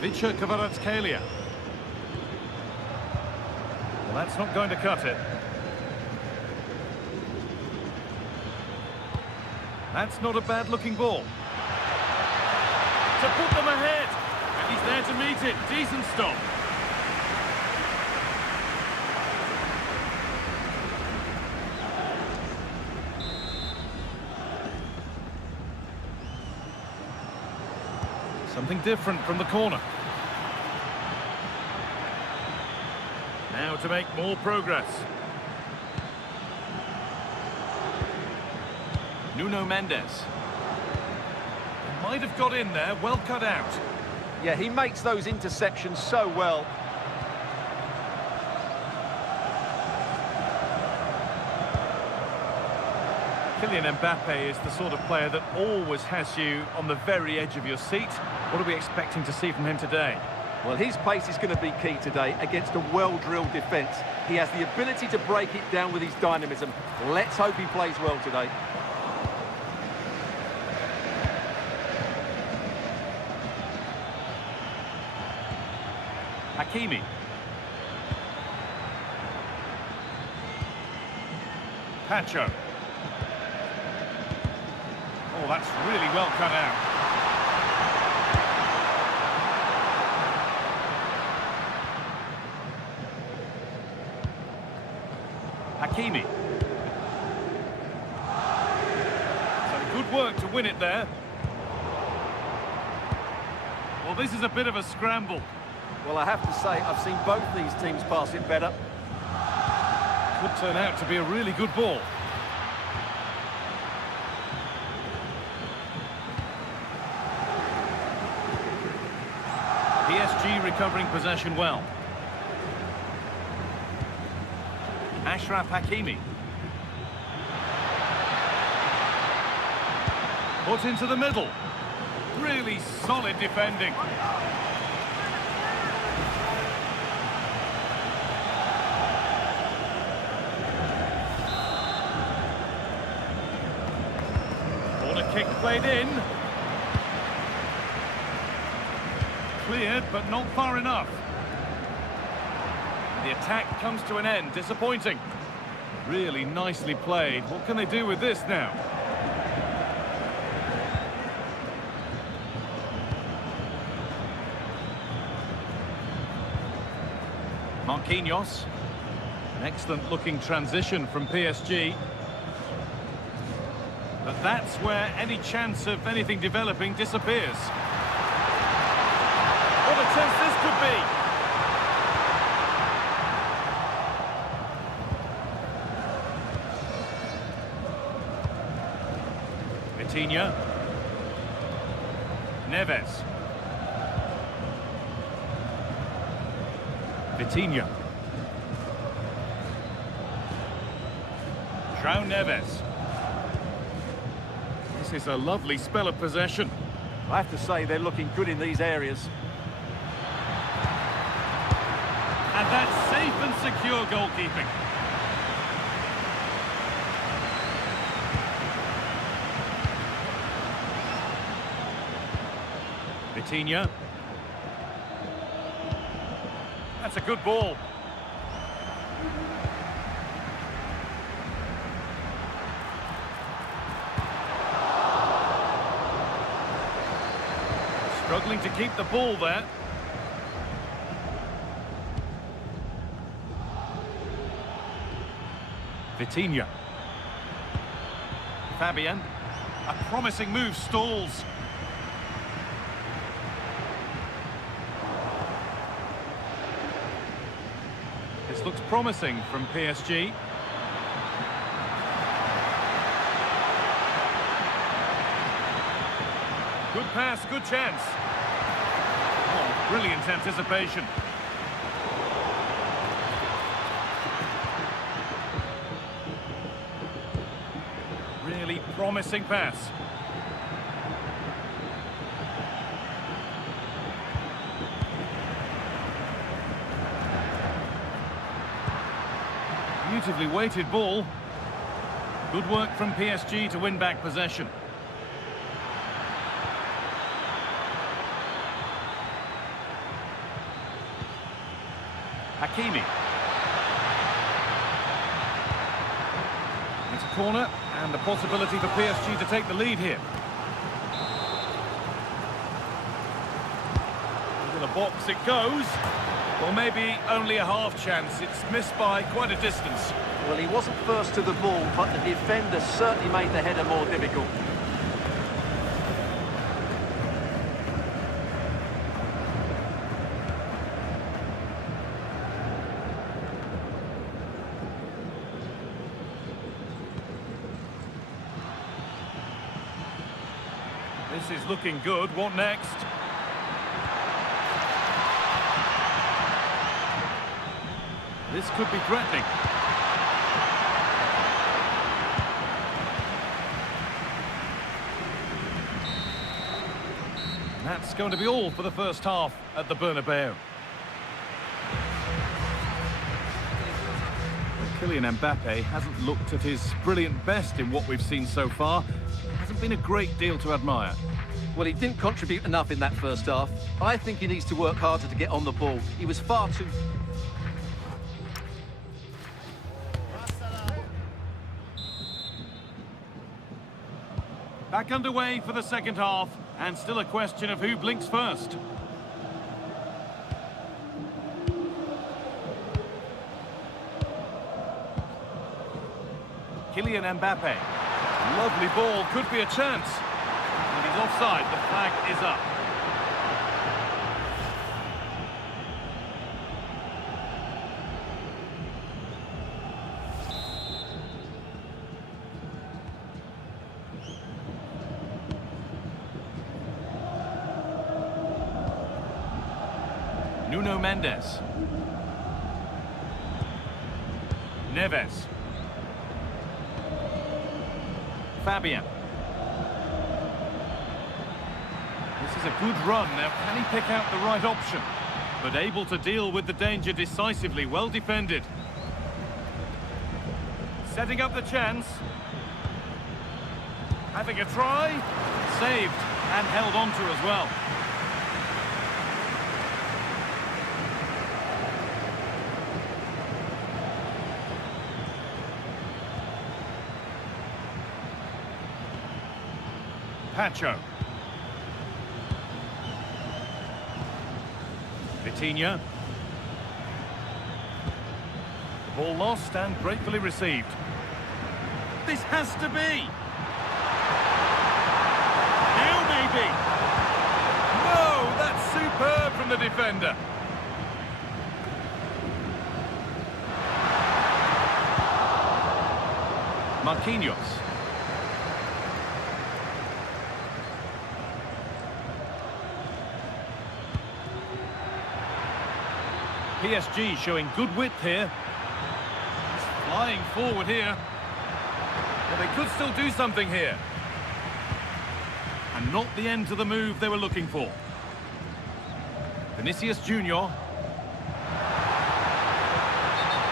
Vicha Kvaratskhelia. Well, that's not going to cut it. That's not a bad-looking ball. To put them ahead. And he's there to meet it. Decent stop. Something different from the corner. Now to make more progress. Nuno Mendes. Might have got in there, well cut out. Yeah, he makes those interceptions so well. Kylian Mbappe is the sort of player that always has you on the very edge of your seat. What are we expecting to see from him today? Well, his pace is going to be key today against a well-drilled defence. He has the ability to break it down with his dynamism. Let's hope he plays well today. Hakimi. Pacho. Oh, that's really well cut out. Hakimi. So good work to win it there. Well, this is a bit of a scramble. Well, I have to say, I've seen both these teams pass it better. Could turn out to be a really good ball. PSG recovering possession well. Achraf Hakimi. Put into the middle. Really solid defending. Corner kick played in. Cleared, but not far enough. The attack comes to an end. Disappointing. Really nicely played. What can they do with this now? Marquinhos. An excellent looking transition from PSG. But that's where any chance of anything developing disappears. What a chance this could be! Vitinha. Neves. Vitinha. João Neves. This is a lovely spell of possession. I have to say, they're looking good in these areas. And that's safe and secure goalkeeping. Vitinha. a good ball. Struggling to keep the ball there. Vitinha. Fabian. A promising move stalls. This looks promising from PSG. Good pass, good chance. Oh, brilliant anticipation. Really promising pass. Beautifully weighted ball. Good work from PSG to win back possession. Hakimi. It's a corner and the possibility for PSG to take the lead here. Into the box it goes. Well, maybe only a half chance. It's missed by quite a distance. Well, he wasn't first to the ball, but the defender certainly made the header more difficult. This is looking good. What next? This could be threatening. And that's going to be all for the first half at the Bernabeu. Kylian Mbappe hasn't looked at his brilliant best in what we've seen so far. Hasn't been a great deal to admire. Well, he didn't contribute enough in that first half. I think he needs to work harder to get on the ball. He was far too... Back underway for the second half, and still a question of who blinks first. Kylian Mbappe. Lovely ball, could be a chance. And he's offside, the flag is up. Nuno Mendes. Neves. Fabian. This is a good run. Now, can he pick out the right option? But able to deal with the danger decisively. Well defended. Setting up the chance. Having a try. Saved and held on to as well. Pacho. Vitinha. The ball lost and gratefully received. This has to be. Now maybe. No, that's superb from the defender. Marquinhos. PSG showing good width here. He's flying forward here. Well, they could still do something here. And not the end to the move they were looking for. Vinicius Junior.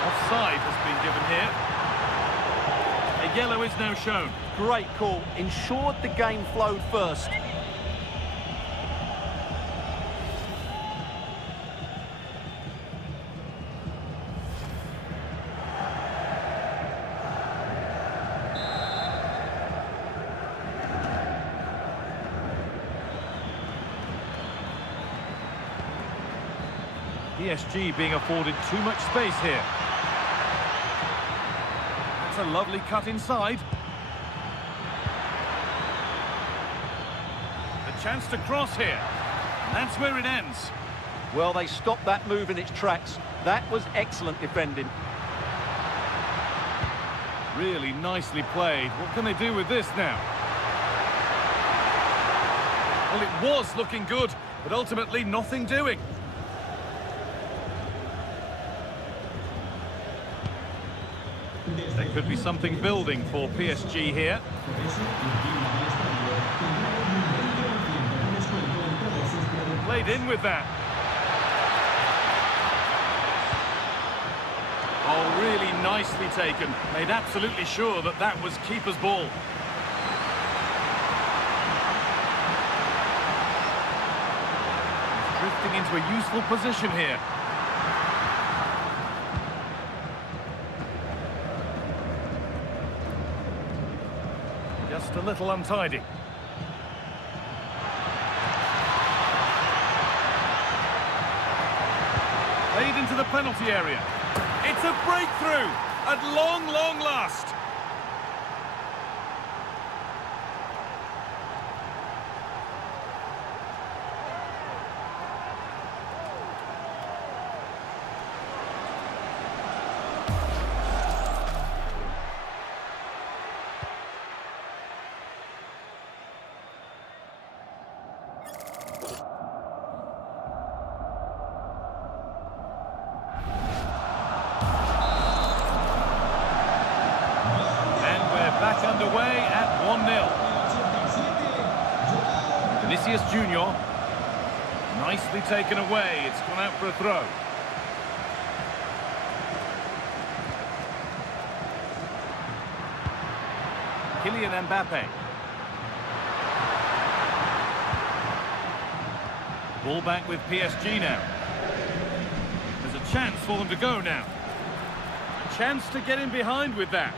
Offside has been given here. A yellow is now shown. Great call. Ensured the game flowed first. PSG being afforded too much space here. That's a lovely cut inside. The chance to cross here. And that's where it ends. Well, they stopped that move in its tracks. That was excellent defending. Really nicely played. What can they do with this now? Well, it was looking good, but ultimately nothing doing. There could be something building for PSG here. Played in with that. Oh, really nicely taken. Made absolutely sure that that was keeper's ball. He's drifting into a useful position here. Just a little untidy. Played into the penalty area. It's a breakthrough at long, long last. Back underway at 1-0. Vinicius Junior. Nicely taken away. It's gone out for a throw. Kylian Mbappe. Ball back with PSG now. There's a chance for them to go now. A chance to get in behind with that.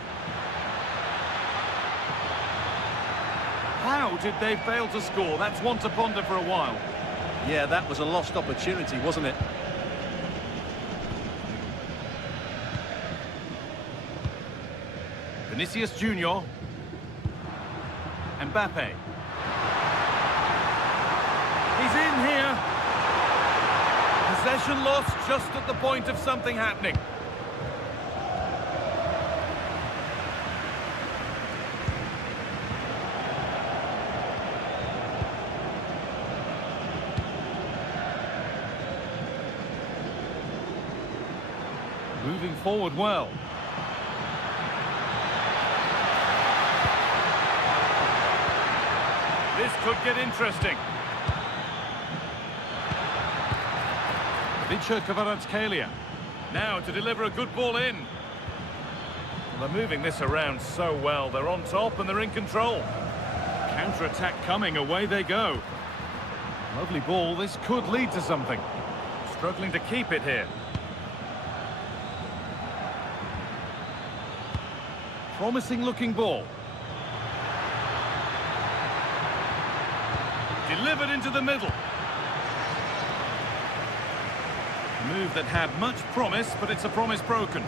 How did they fail to score? That's one to ponder for a while. Yeah, that was a lost opportunity, wasn't it? Vinicius Junior. Mbappe. He's in here. Possession lost just at the point of something happening. Moving forward well. This could get interesting. Vicha Kvaratskhelia. Now to deliver a good ball in. They're moving this around so well. They're on top and they're in control. Counter-attack coming. Away they go. Lovely ball. This could lead to something. Struggling to keep it here. Promising looking ball. Delivered into the middle. A move that had much promise, but it's a promise broken.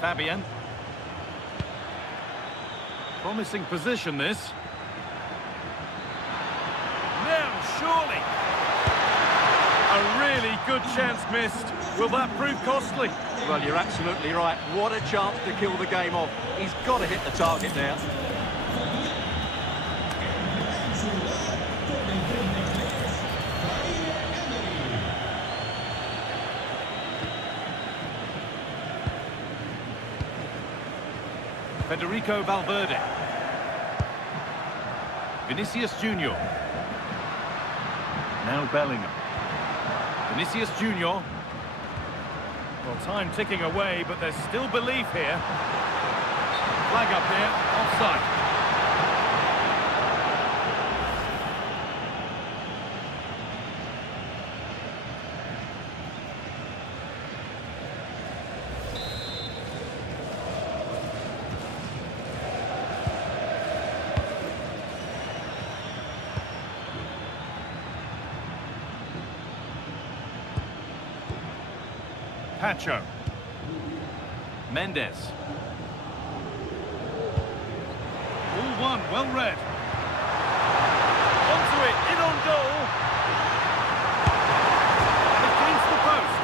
Fabian. Promising position this. Now, surely. A really good chance missed. Will that prove costly? Well, you're absolutely right. What a chance to kill the game off. He's got to hit the target now. Federico Valverde. Vinicius Junior. Now Bellingham. Vinicius Junior. Well, time ticking away, but there's still belief here. Flag up here, offside. Pacho. Mendes. All one, well read. Onto it, in on goal. Against the post.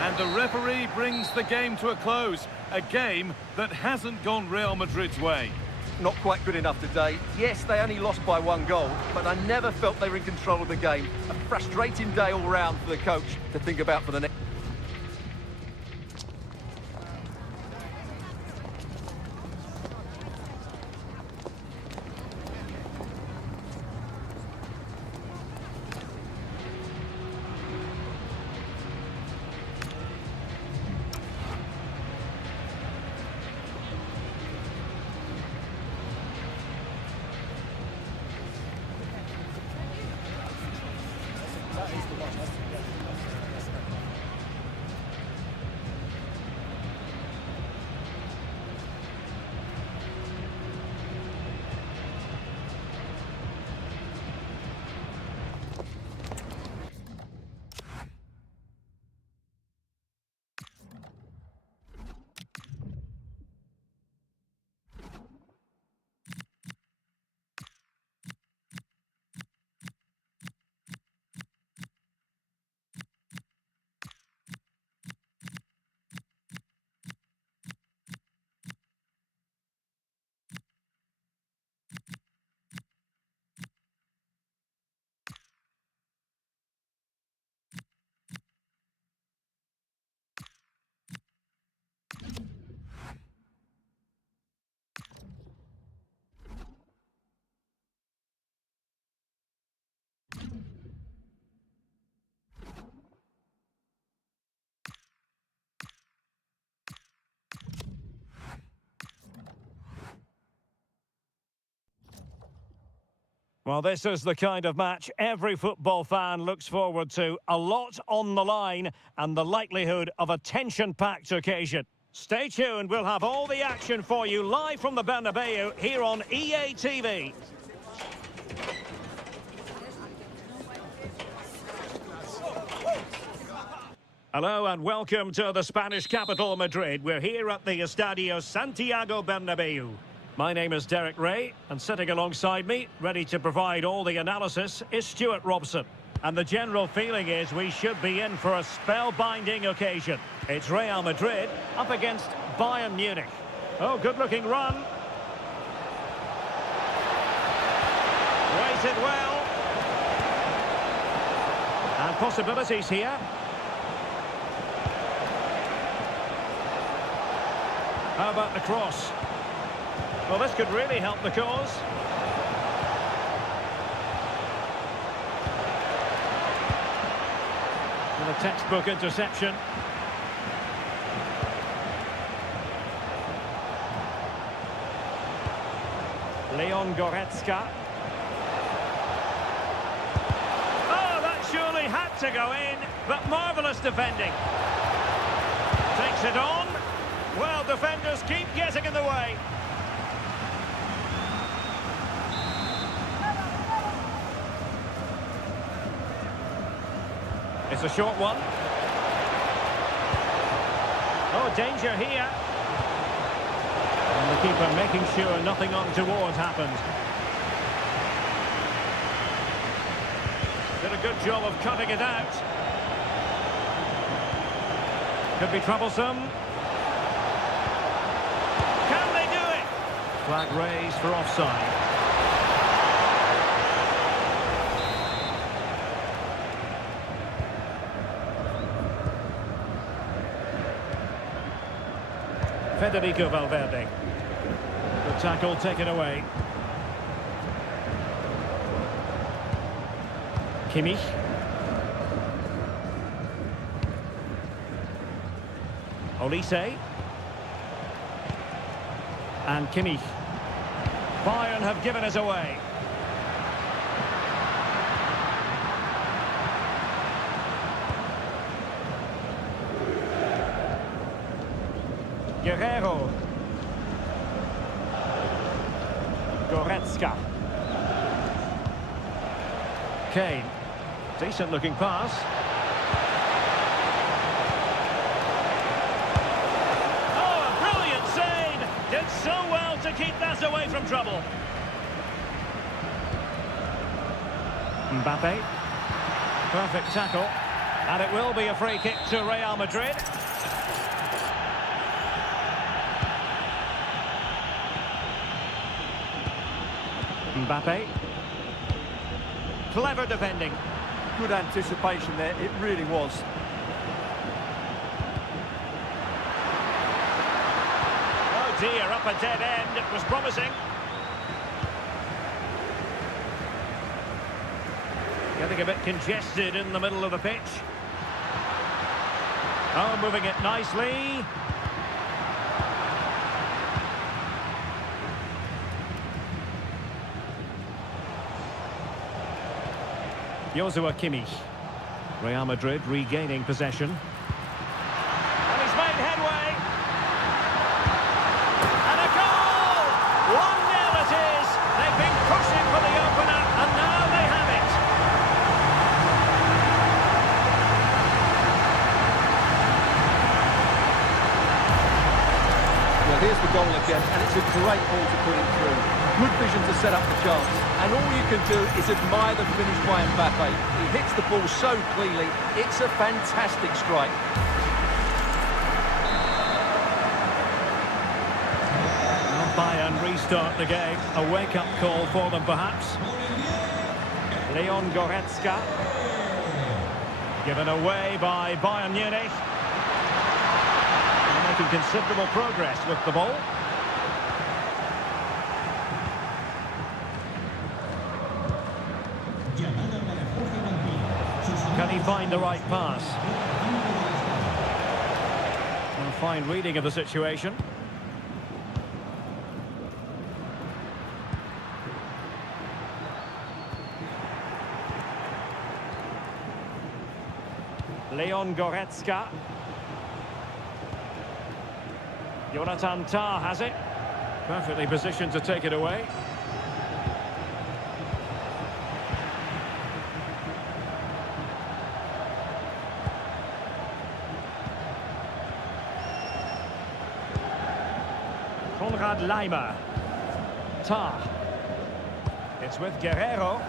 And the referee brings the game to a close. A game that hasn't gone Real Madrid's way. Not quite good enough today. Yes, they only lost by 1 goal, but I never felt they were in control of the game. A frustrating day all round for the coach to think about for the next. Well, this is the kind of match every football fan looks forward to. A lot on the line and the likelihood of a tension-packed occasion. Stay tuned, we'll have all the action for you live from the Bernabeu here on EA TV. Hello and welcome to the Spanish capital, Madrid. We're here at the Estadio Santiago Bernabeu. My name is Derek Ray, and sitting alongside me, ready to provide all the analysis, is Stuart Robson. And the general feeling is we should be in for a spellbinding occasion. It's Real Madrid up against Bayern Munich. Oh, good-looking run. Weighted well. And possibilities here. How about the cross? Well, this could really help the cause. And a textbook interception. Leon Goretzka. Oh, that surely had to go in, but marvellous defending. Takes it on. Well, defenders keep getting in the way. It's a short one. Oh, danger here. And the keeper making sure nothing untoward happened. Did a good job of cutting it out. Could be troublesome. Can they do it? Flag raised for offside. Federico Valverde. The tackle taken away. Kimmich. Olise. And Kimmich. Bayern have given us away. Guerrero. Goretzka. Kane. Decent looking pass. Oh, a brilliant save! Did so well to keep that away from trouble. Mbappe. Perfect tackle. And it will be a free kick to Real Madrid. Mbappe. Clever defending. Good anticipation there, it really was. Oh dear, up a dead end. It was promising. Getting a bit congested in the middle of the pitch. Oh, moving it nicely. Joshua Kimmich. Real Madrid regaining possession. And he's made headway. And a goal! 1-0 it is. They've been pushing for the opener, and now they have it. Well, here's the goal again, and it's a great ball to put it through. Good vision to set up the chance. And all you can do is admire the finish by Mbappe. He hits the ball so cleanly. It's a fantastic strike. Well, Bayern restart the game. A wake-up call for them, perhaps. Leon Goretzka. Given away by Bayern Munich. They're making considerable progress with the ball. Can he find the right pass? A fine reading of the situation. Leon Goretzka. Jonathan Tah has it. Perfectly positioned to take it away. Konrad Laimer. Tah. It's with Guerrero.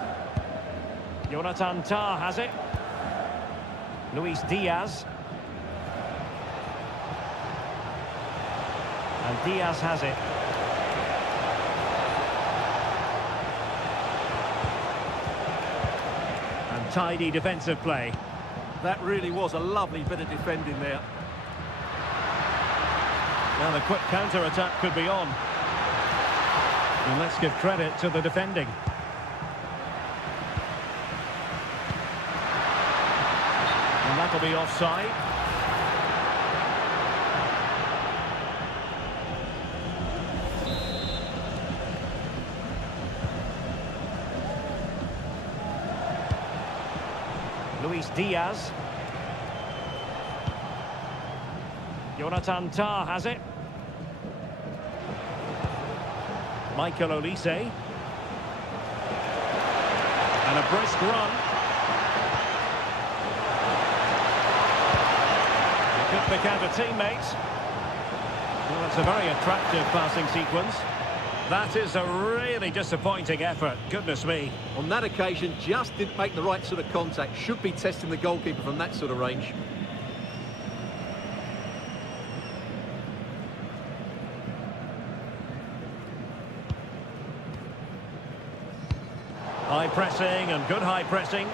Jonathan Tah has it. Luis Diaz. And Diaz has it. And tidy defensive play. That really was a lovely bit of defending there. Now the quick counter-attack could be on. And let's give credit to the defending. And that'll be offside. Luis Diaz. Jonathan Tah has it. Michael Olise. And a brisk run. He could pick out a teammate. Well, that's a very attractive passing sequence. That is a really disappointing effort. Goodness me. On that occasion, just didn't make the right sort of contact. Should be testing the goalkeeper from that sort of range. High pressing and good high pressing.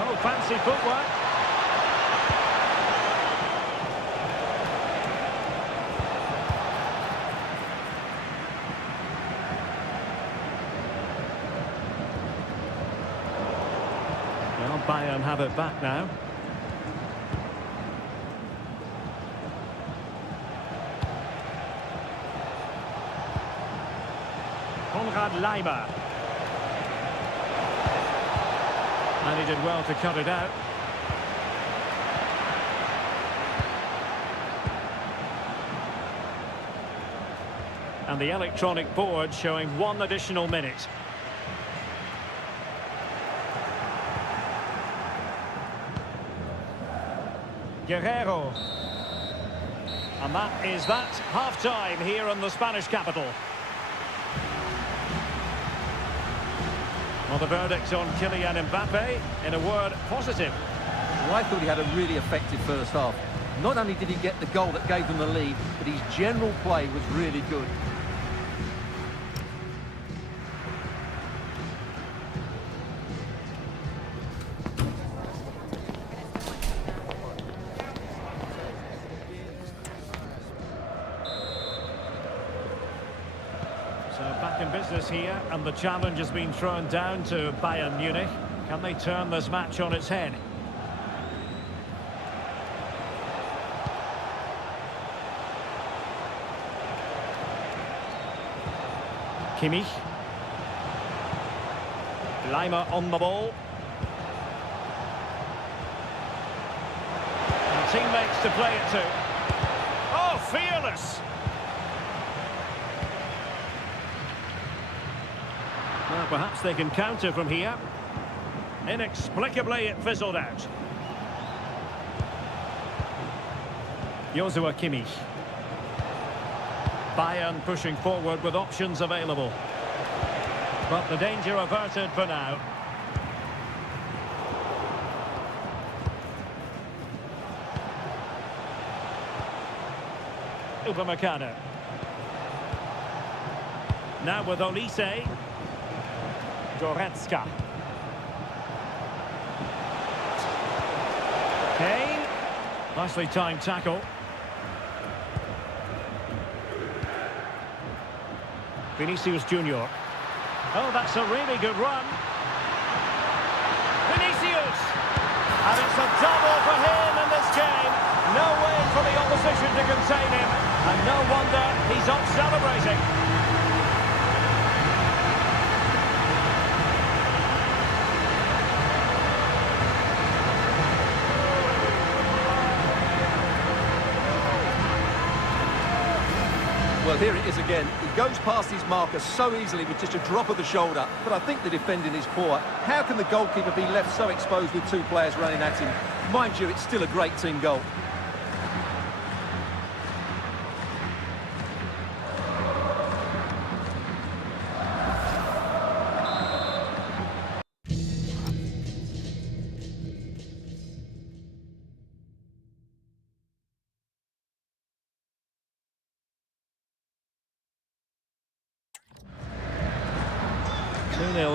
Oh, fancy footwork. Well, Bayern have it back now. Konrad Laimer. And he did well to cut it out. And the electronic board showing 1 additional minute. Guerrero. And that is that. Half-time here in the Spanish capital. Well, the verdict on Kylian Mbappe, in a word, positive. Well, I thought he had a really effective first half. Not only did he get the goal that gave them the lead, but his general play was really good. So back in business here, and the challenge has been thrown down to Bayern Munich. Can they turn this match on its head? Kimmich. Lima on the ball. And teammates to play it to. Oh, fearless! Well, perhaps they can counter from here. Inexplicably, it fizzled out. Joshua Kimmich. Bayern pushing forward with options available. But the danger averted for now. Upamecano. Now with Olise. Goretzka. Kane. Nicely timed tackle. Vinicius Junior. Oh, that's a really good run. Vinicius! And it's a double for him in this game. No way for the opposition to contain him. And no wonder he's up celebrating. Well, here it is again. He goes past his marker so easily with just a drop of the shoulder, but I think the defending is poor. How can the goalkeeper be left so exposed with two players running at him? Mind you, it's still a great team goal.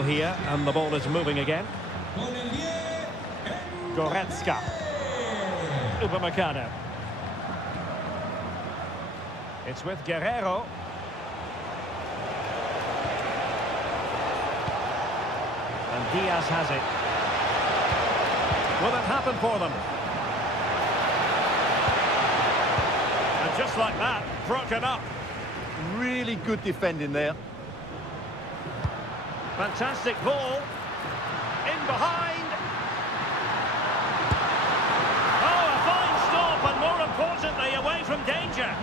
Here, and the ball is moving again. Goretzka. Upamecano. It's with Guerrero. And Diaz has it. Will it happen for them? And just like that, broken up. Really good defending there. Fantastic ball. In behind. Oh, a fine stop, and more importantly, away from danger.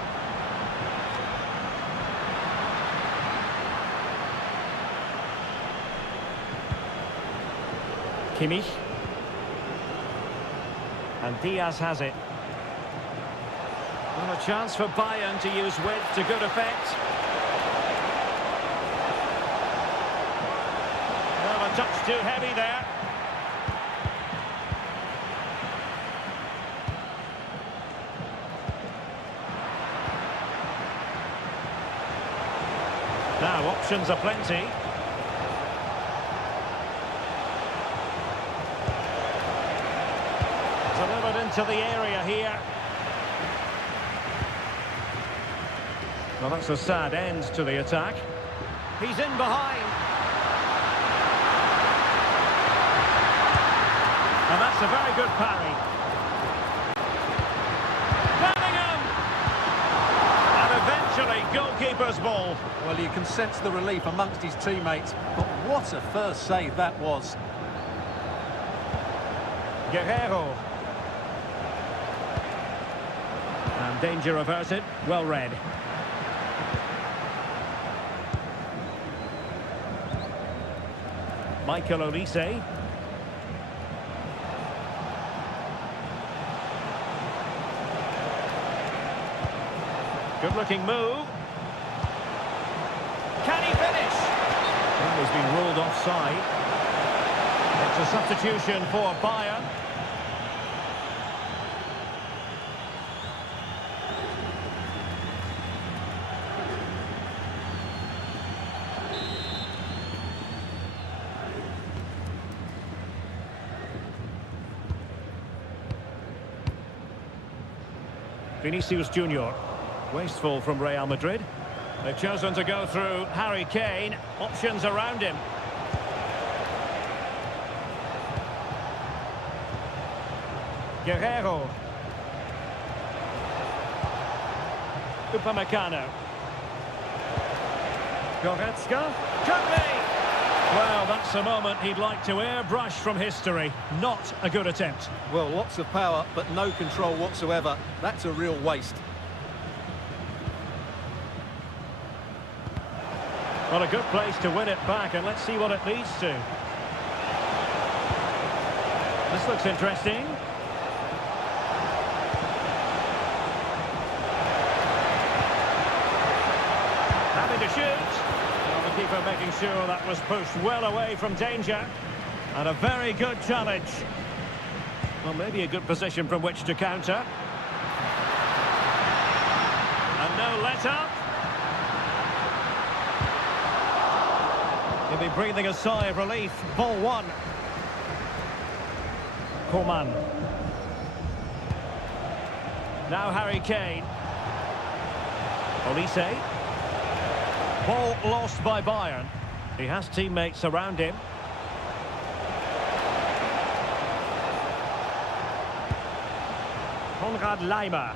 Kimmich. And Diaz has it. Well, a chance for Bayern to use width to good effect. Touch too heavy there. Now options are plenty. Delivered into the area here. Well, that's a sad end to the attack. He's in behind. And that's a very good parry. Bellingham! And eventually, goalkeeper's ball. Well, you can sense the relief amongst his teammates, but what a first save that was. Guerrero. And danger averted. Well read. Michael Olise. Good looking move. Can he finish? Well, he's been ruled offside. It's a substitution for Bayern. Vinicius Junior. Wasteful from Real Madrid. They've chosen to go through Harry Kane. Options around him. Guerrero. Upamecano. Goretzka. Could be! Well, that's a moment he'd like to airbrush from history. Not a good attempt. Well, lots of power, but no control whatsoever. That's a real waste. Well, a good place to win it back, and let's see what it leads to. This looks interesting. Having to shoot. Well, the keeper making sure that was pushed well away from danger. And a very good challenge. Well, maybe a good position from which to counter. And no let-up. He'll be breathing a sigh of relief. Ball one. Coman. Now Harry Kane. Olise. Ball lost by Bayern. He has teammates around him. Konrad Laimer.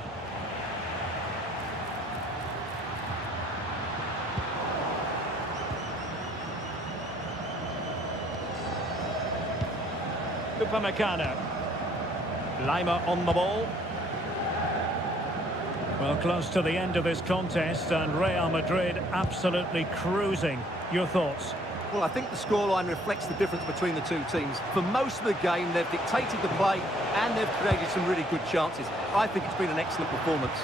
Upamecano. Laimer on the ball. Well, close to the end of this contest, and Real Madrid absolutely cruising. Your thoughts? Well, I think the scoreline reflects the difference between the two teams. For most of the game, they've dictated the play, and they've created some really good chances. I think it's been an excellent performance.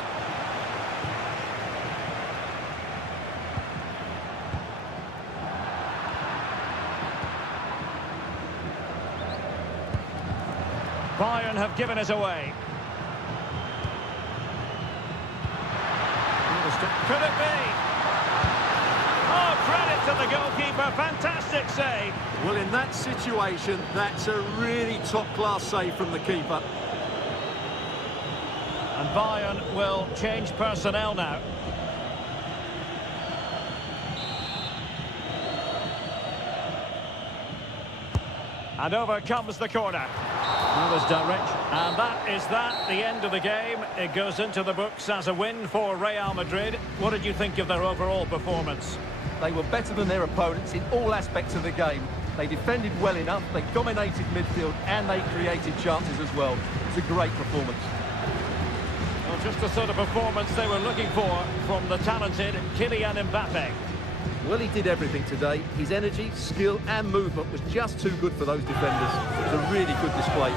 Bayern have given it away. Could it be? Oh, credit to the goalkeeper. Fantastic save. Well, in that situation, that's a really top-class save from the keeper. And Bayern will change personnel now. And over comes the corner. That was direct. And that is the end of the game. It goes into the books as a win for Real Madrid. What did you think of their overall performance? They were better than their opponents in all aspects of the game. They defended well enough, they dominated midfield, and they created chances as well. It's a great performance. Well, just the sort of performance they were looking for from the talented Kylian Mbappe. Well, he did everything today. His energy, skill and movement was just too good for those defenders. It was a really good display.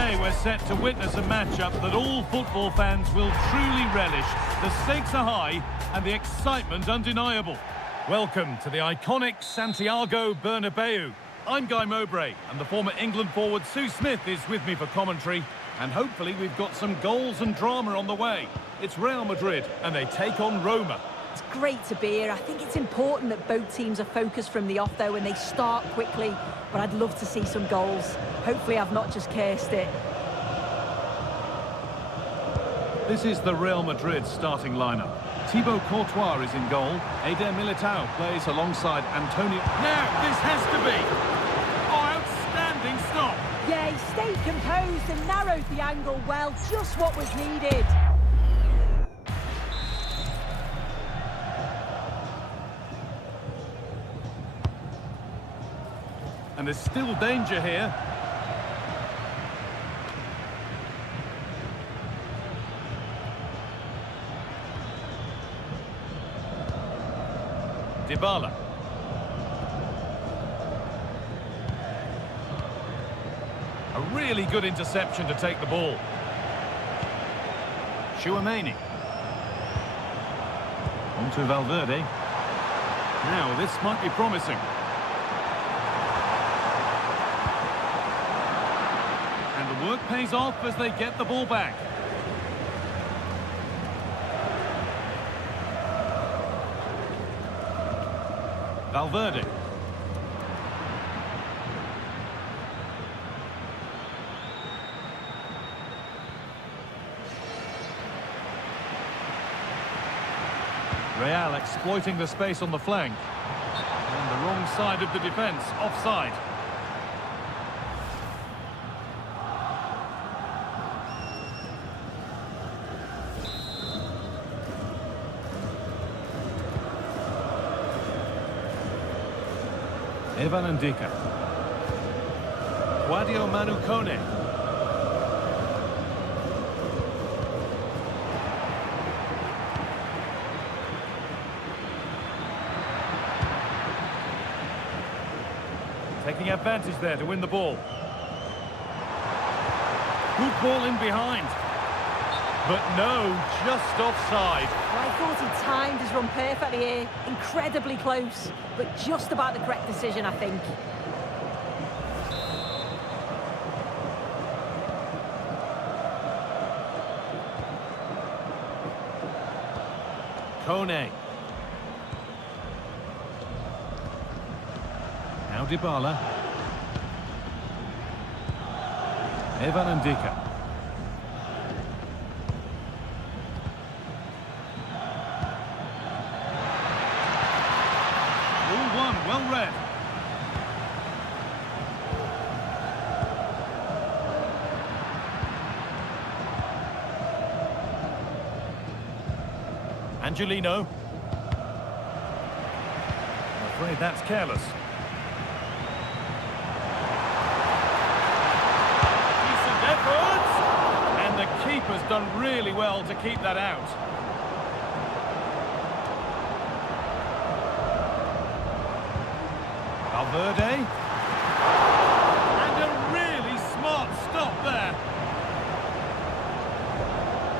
Today we're set to witness a matchup that all football fans will truly relish. The stakes are high and the excitement undeniable. Welcome to the iconic Santiago Bernabeu. I'm Guy Mowbray, and the former England forward Sue Smith is with me for commentary. And hopefully we've got some goals and drama on the way. It's Real Madrid, and they take on Roma. It's great to be here. I think it's important that both teams are focused from the off, though, and they start quickly. But I'd love to see some goals. Hopefully I've not just cursed it. This is the Real Madrid starting lineup. Thibaut Courtois is in goal. Eder Militao plays alongside Antonio. Now, this has to be! Oh, outstanding stop! Yeah, he stayed composed and narrowed the angle well. Just what was needed. And there's still danger here. Dybala. A really good interception to take the ball. Chouameni. On to Valverde. Now, this might be promising. And the work pays off as they get the ball back. Valverde. Real exploiting the space on the flank. And the wrong side of the defence, offside. Evan Ndika. Sadio Mane. Taking advantage there to win the ball. Good ball in behind. But no, just offside. Well, I thought he timed his run perfectly here. Incredibly close, but just about the correct decision, I think. Kone. Now Dybala. Evan Ndika. Well read. Angelino. I'm afraid that's careless. Decent efforts! And the keeper's done really well to keep that out. Valverde. And a really smart stop there.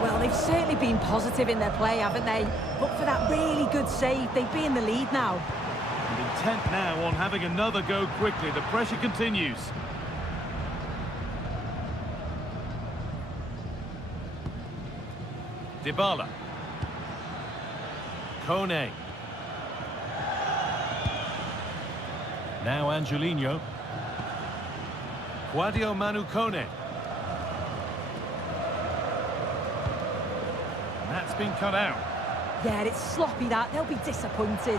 Well, they've certainly been positive in their play, haven't they? But for that really good save, they'd be in the lead now. And intent now on having another go quickly. The pressure continues. Dybala. Kone. Now Angelino. Sadio Mane. That's been cut out. Yeah, it's sloppy that. They'll be disappointed.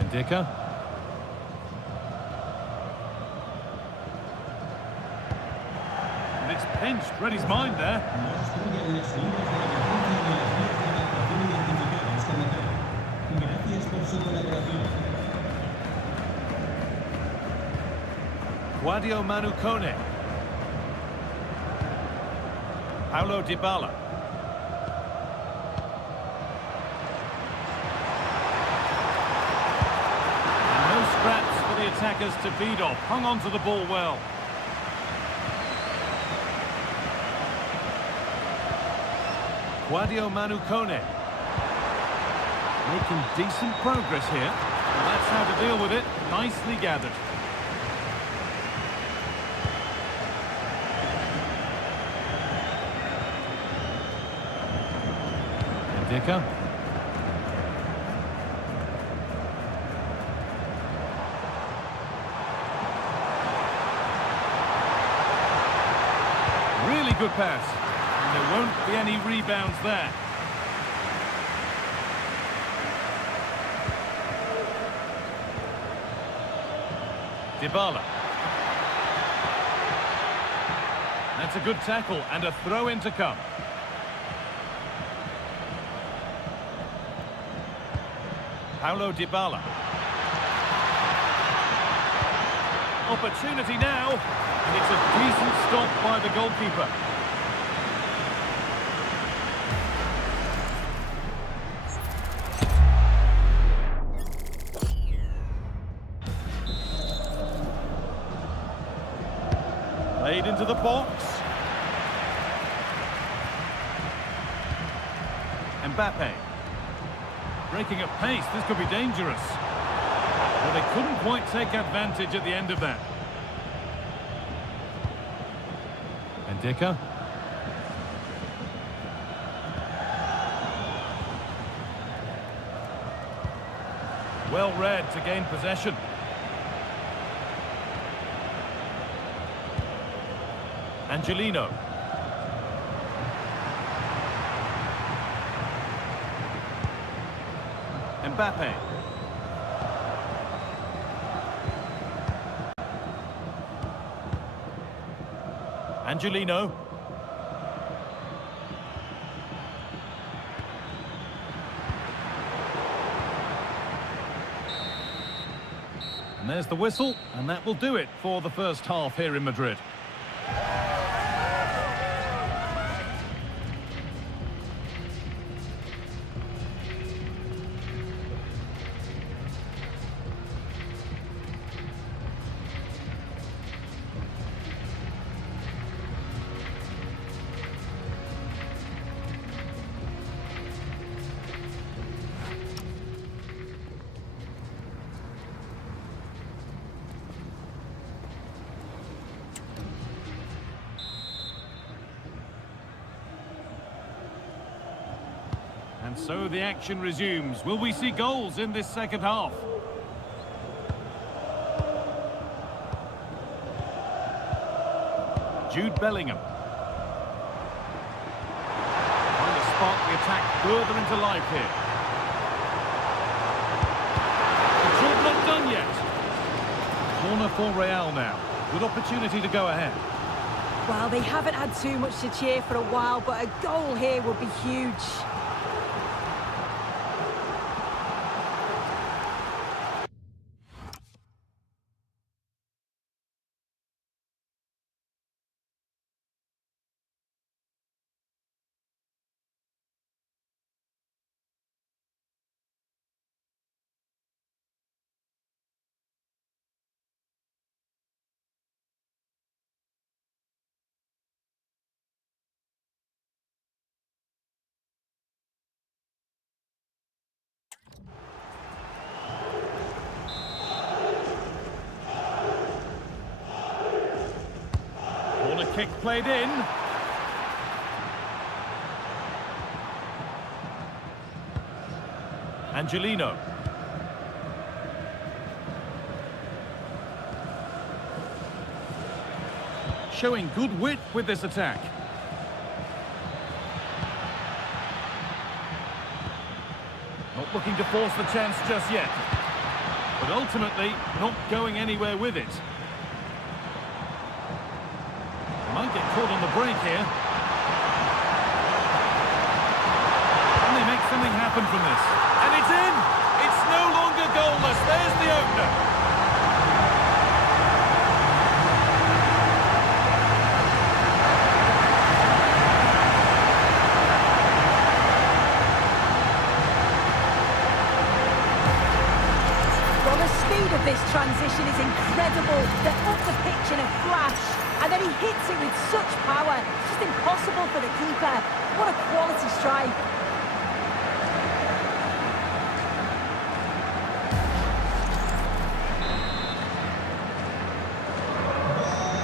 Ndika. And it's pinched. Read his mind there. Sadio Mane. Paulo Dybala. attackers to feed off. Hung on to the ball well. Guadio Manukone. Making decent progress here. Well, that's how to deal with it. Nicely gathered. Ndika. Really good pass. And there won't be any rebounds there. Dybala. That's a good tackle and a throw-in to come. Paulo Dybala. Opportunity now, and it's a decent stop by the goalkeeper. Played into the box. Mbappe. Breaking at pace, this could be dangerous. But they couldn't quite take advantage at the end of that. Ndika. Well read to gain possession. Angelino. Mbappe. Angelino. And there's the whistle, and that will do it for the first half here in Madrid. And so the action resumes. Will we see goals in this second half? Jude Bellingham. Trying to spark the attack further into life here. The job not done yet. Corner for Real now. Good opportunity to go ahead. Well, they haven't had too much to cheer for a while, but a goal here would be huge. Kick played in. Angelino. Showing good wit with this attack. Not looking to force the chance just yet. But ultimately, not going anywhere with it. Might get caught on the break here. Can they make something happen from this? And it's in! It's no longer goalless. There's the opener. Well, the speed of This transition is incredible. They're up the pitch in a flash, and then he hits it with such power. It's just impossible for the keeper. What a quality strike.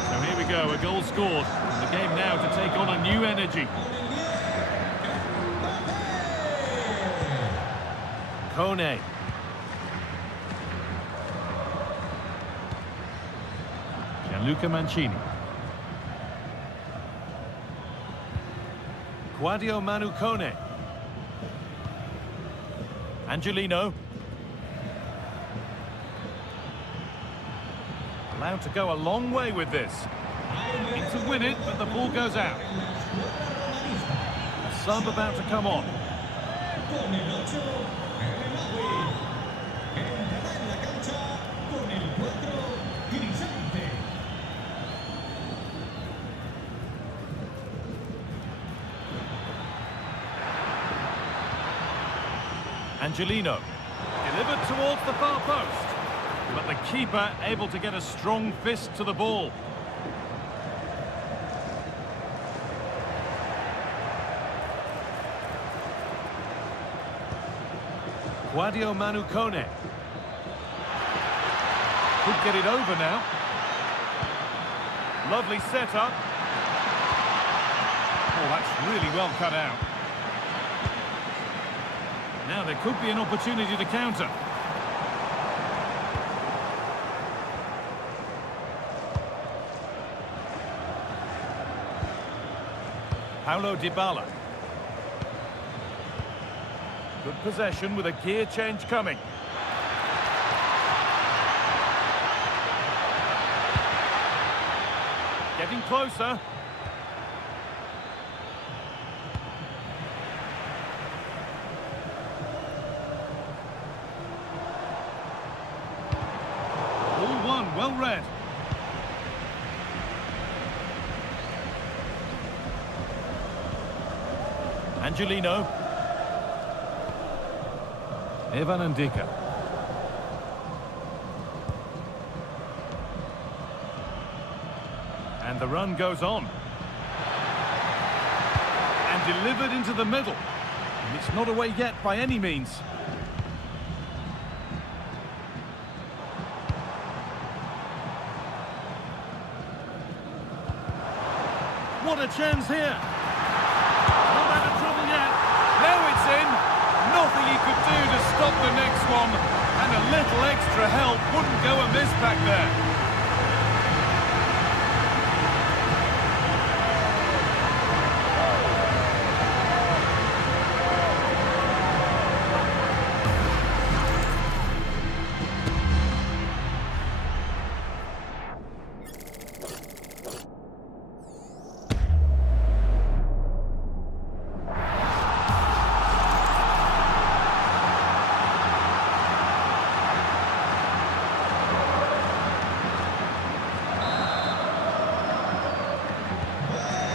So here we go, a goal scored. The game now to take on a new energy. Kone. Gianluca Mancini. Guadio Manu Kone. Angelino. Allowed to go a long way with this. Need to win it, but the ball goes out. A sub about to come on. Angelino, delivered towards the far post, but the keeper able to get a strong fist to the ball. Guadio Manu Kone. Could get it over now. Lovely setup. Oh, that's really well cut out. Now there could be an opportunity to counter. Paulo Dybala. Good possession with a gear change coming. Getting closer. Well read. Angelino. Evan Ndika. And the run goes on. And delivered into the middle. And it's not away yet by any means. What a chance here. Not out of trouble yet. Now it's in. Nothing he could do to stop the next one. And a little extra help wouldn't go amiss back there.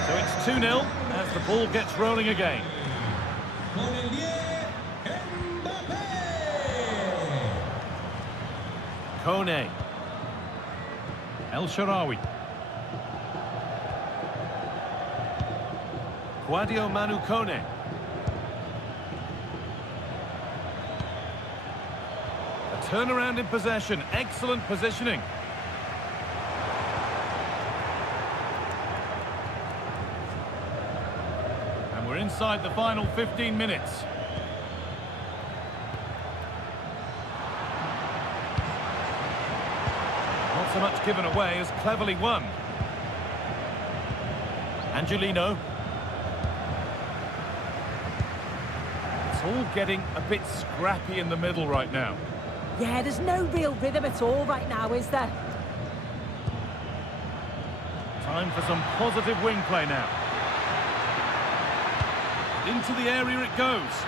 So it's 2-0 as the ball gets rolling again. Kone. El Shaarawy. Guadio Manu Kone. A turnaround in possession. Excellent positioning. And we're inside the final 15 minutes. Not so much given away as cleverly won. Angelino. It's all getting a bit scrappy in the middle right now. Yeah, there's no real rhythm at all right now, is there? Time for some positive wing play now. Into the area it goes.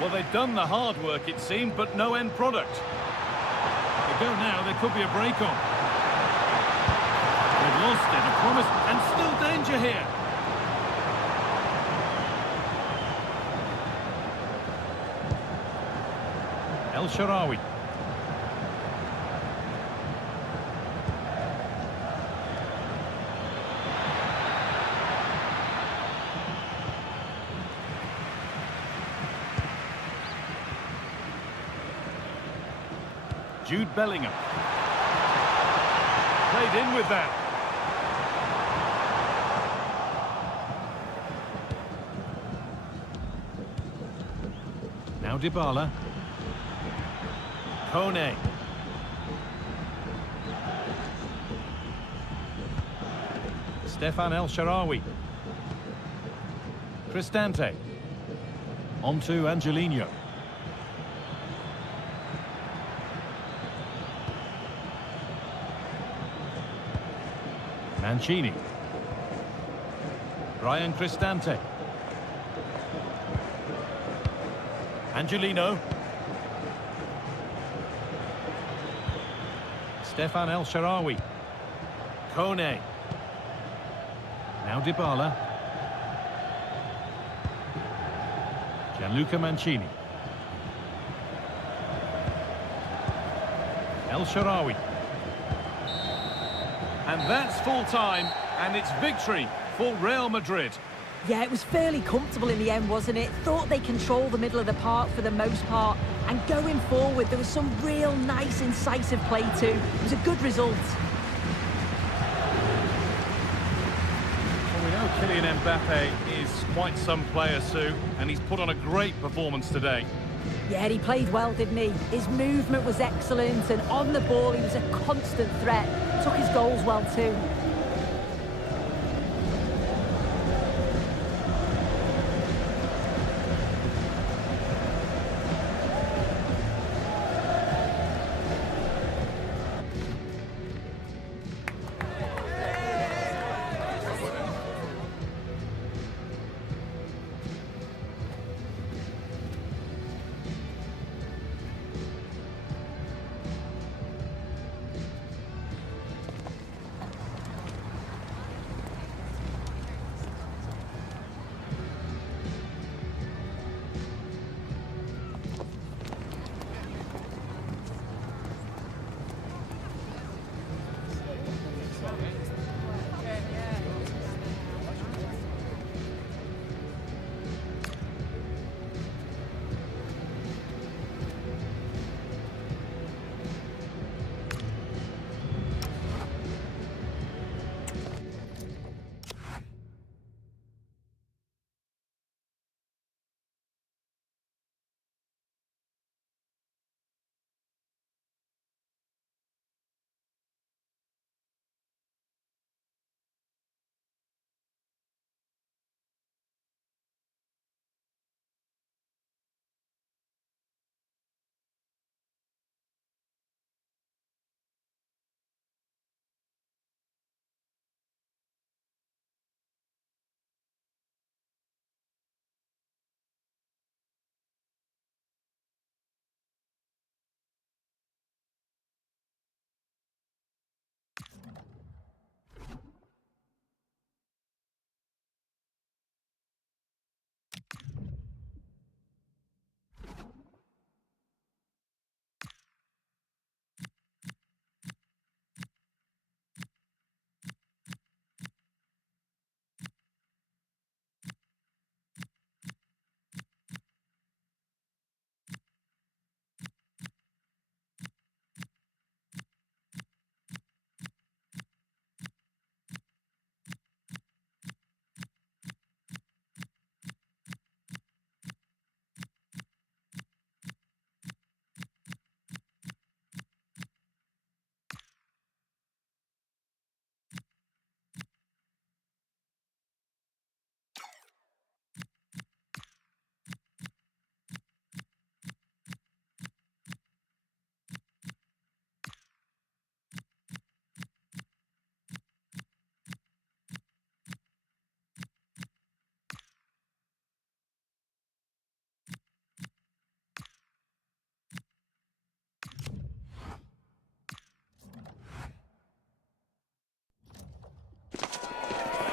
Well, they've done the hard work, it seemed, but no end product. They go now, there could be a break on. They've lost it, a promise, and still danger here. El Shaarawy. Jude Bellingham. Played in with that. Now Dybala. Kone. Stefan El Shaarawy. Cristante. On to Angelino. Mancini. Brian Cristante. Angelino. Stefan El Shaarawy. Kone. Now Dybala. Gianluca Mancini. El Shaarawy. And that's full time, and it's victory for Real Madrid. Yeah, it was fairly comfortable in the end, wasn't it? Thought they controlled the middle of the park for the most part. And going forward, there was some real nice, incisive play too. It was a good result. Well, we know Kylian Mbappe is quite some player, Sue, and he's put on a great performance today. Yeah, he played well, didn't he? His movement was excellent, and on the ball, he was a constant threat. Took his goals well too.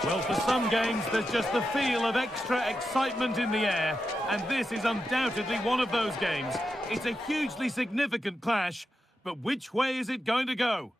Well, for some games, there's just the feel of extra excitement in the air, and this is undoubtedly one of those games. It's a hugely significant clash, but which way is it going to go?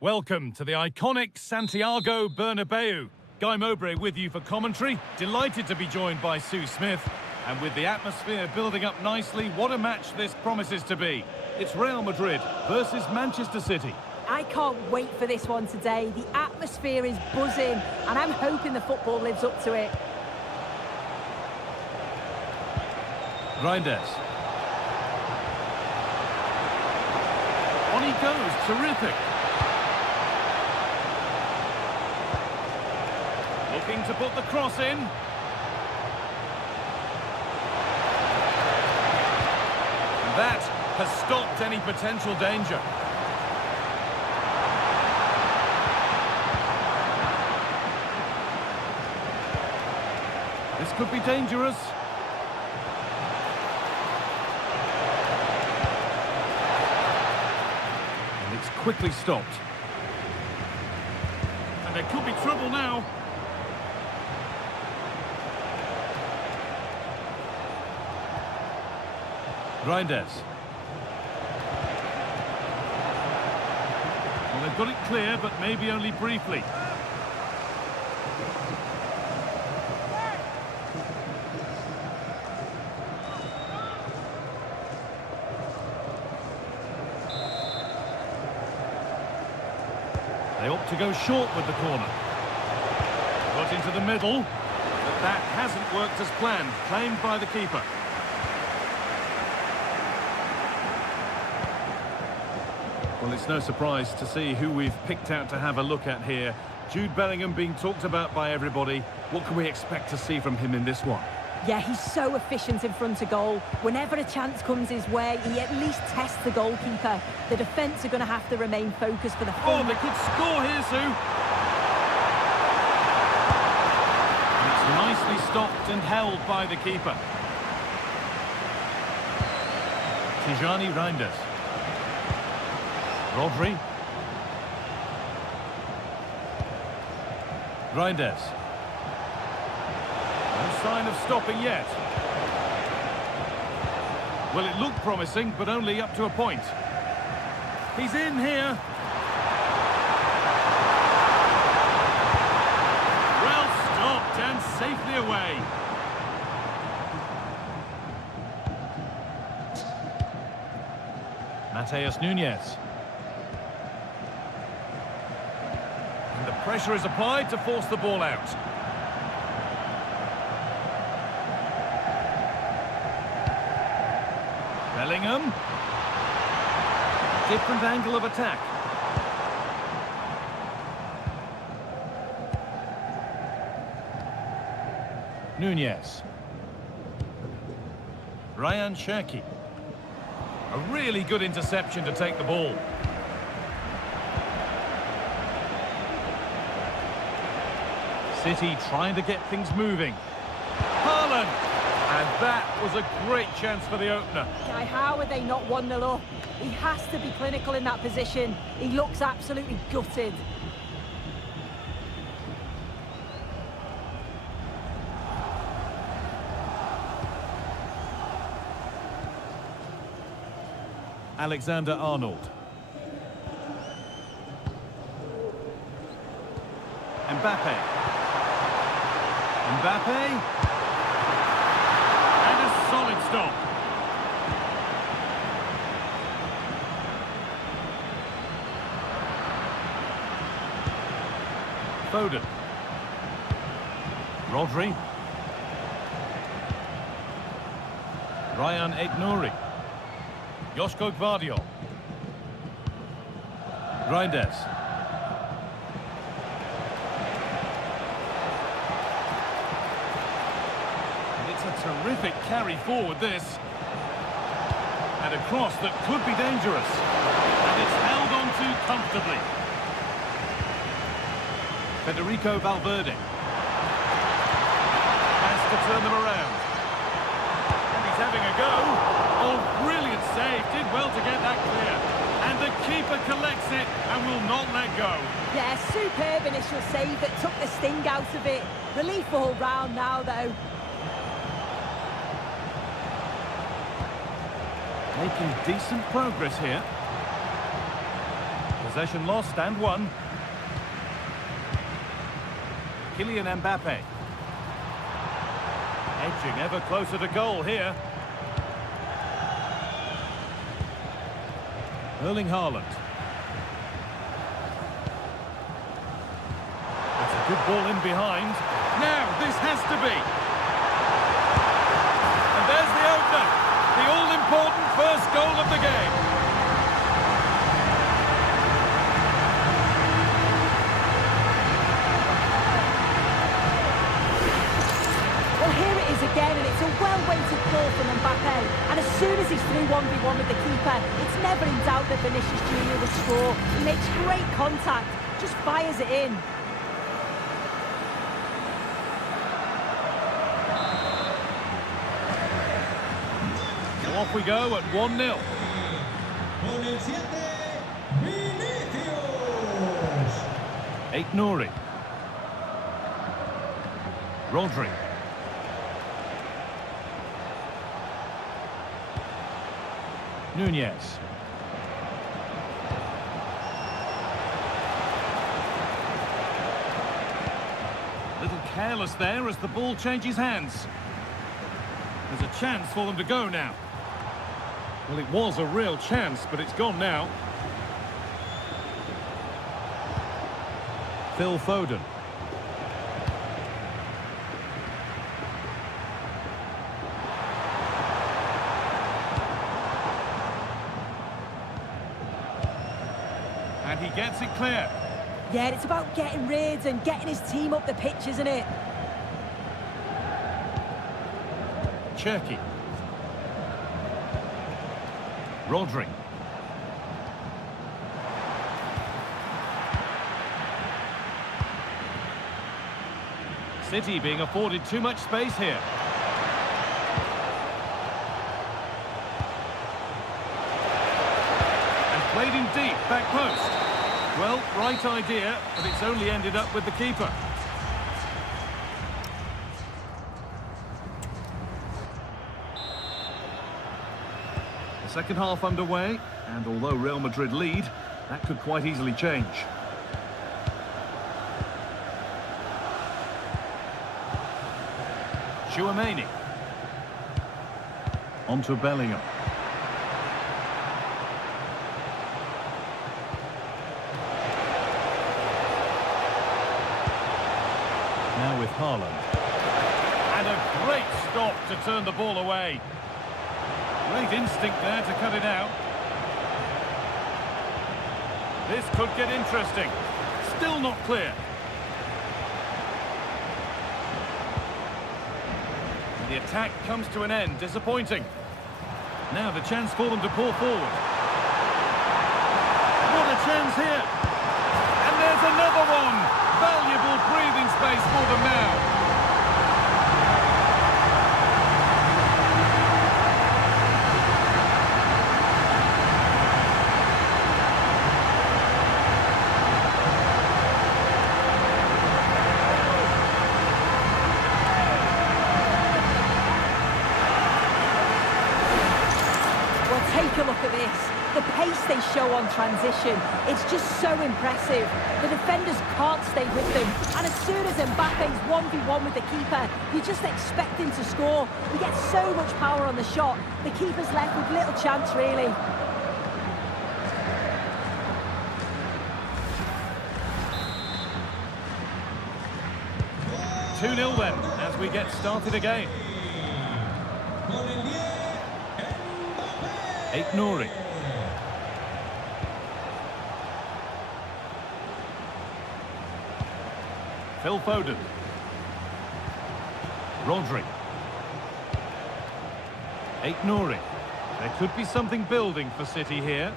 Welcome to the iconic Santiago Bernabeu. Guy Mowbray with you for commentary. Delighted to be joined by Sue Smith. And with the atmosphere building up nicely, what a match this promises to be. It's Real Madrid versus Manchester City. I can't wait for this one today. The atmosphere is buzzing, and I'm hoping the football lives up to it. Reinders. On he goes, terrific. Looking to put the cross in. And that has stopped any potential danger. This could be dangerous. And it's quickly stopped. And there could be trouble now. Reinders. Well, they've got it clear, but maybe only briefly. They opt to go short with the corner. Got into the middle, but that hasn't worked as planned. Claimed by the keeper. Well, it's no surprise to see who we've picked out to have a look at here. Jude Bellingham being talked about by everybody. What can we expect to see from him in this one? Yeah, he's so efficient in front of goal. Whenever a chance comes his way, he at least tests the goalkeeper. The defence are going to have to remain focused for the full... Oh, they could score here, Sue! And it's nicely stopped and held by the keeper. Tijani Reinders. Rodri. Reinders. No sign of stopping yet. Well, it looked promising, but only up to a point. He's in here. Well stopped and safely away. Mateus Nunes. And the pressure is applied to force the ball out. Bellingham. Different angle of attack. Nunes. Ryan Cherki. A really good interception to take the ball. City trying to get things moving. Haaland! And that was a great chance for the opener. Guy, how are they not 1-0 up? He has to be clinical in that position. He looks absolutely gutted. Alexander-Arnold. Mbappe. Mbappe. And a solid stop. Foden. Rodri. Ryan Aït-Nouri. Joško Gvardiol. Reinders. And it's a terrific carry forward, this. And a cross that could be dangerous. And it's held on to comfortably. Federico Valverde. Has to turn them around. And he's having a go. Oh, brilliant save. Did well to get that clear. keeper collects it and will not let go. Yeah, superb initial save that took the sting out of it. Relief all round now, though. Making decent progress here. Possession lost and won. Kylian Mbappe. Edging ever closer to goal here. Erling Haaland. That's a good ball in behind. Now, this has to be. And there's the opener. The all-important first goal of the game. Well, here it is again, and it's a well-weighted ball from Mbappe. And as soon as he's through 1v1 with the keeper, it's never in doubt that Vinicius Jr. will score. He makes great contact, just fires it in. So off we go at 1-0. Nouri. Rodri. Nunez. A little careless there as the ball changes hands. There's a chance for them to go now. Well, it was a real chance, but it's gone now. Phil Foden. And he gets it clear. Yeah, it's about getting rid and getting his team up the pitch, isn't it? Cherki. Rodri. City being afforded too much space here. And played in deep, back post. Well, right idea, but it's only ended up with the keeper. The second half underway, and although Real Madrid lead, that could quite easily change. Tchouaméni. On to Bellingham. Now with Haaland. And a great stop to turn the ball away. Great instinct there to cut it out. This could get interesting. Still not clear. The attack comes to an end, disappointing. Now the chance for them to pull forward. What a chance here! And there's another one! Valuable breathing space for them now. Take a look at this. The pace they show on transition, it's just so impressive. The defenders can't stay with them. And as soon as Mbappe's 1v1 with the keeper, you just expect him to score. He gets so much power on the shot, the keeper's left with little chance, really. Two 2-0 then, as we get started again. Nouri. Phil Foden. Rodri. Nouri. There could be something building for City here.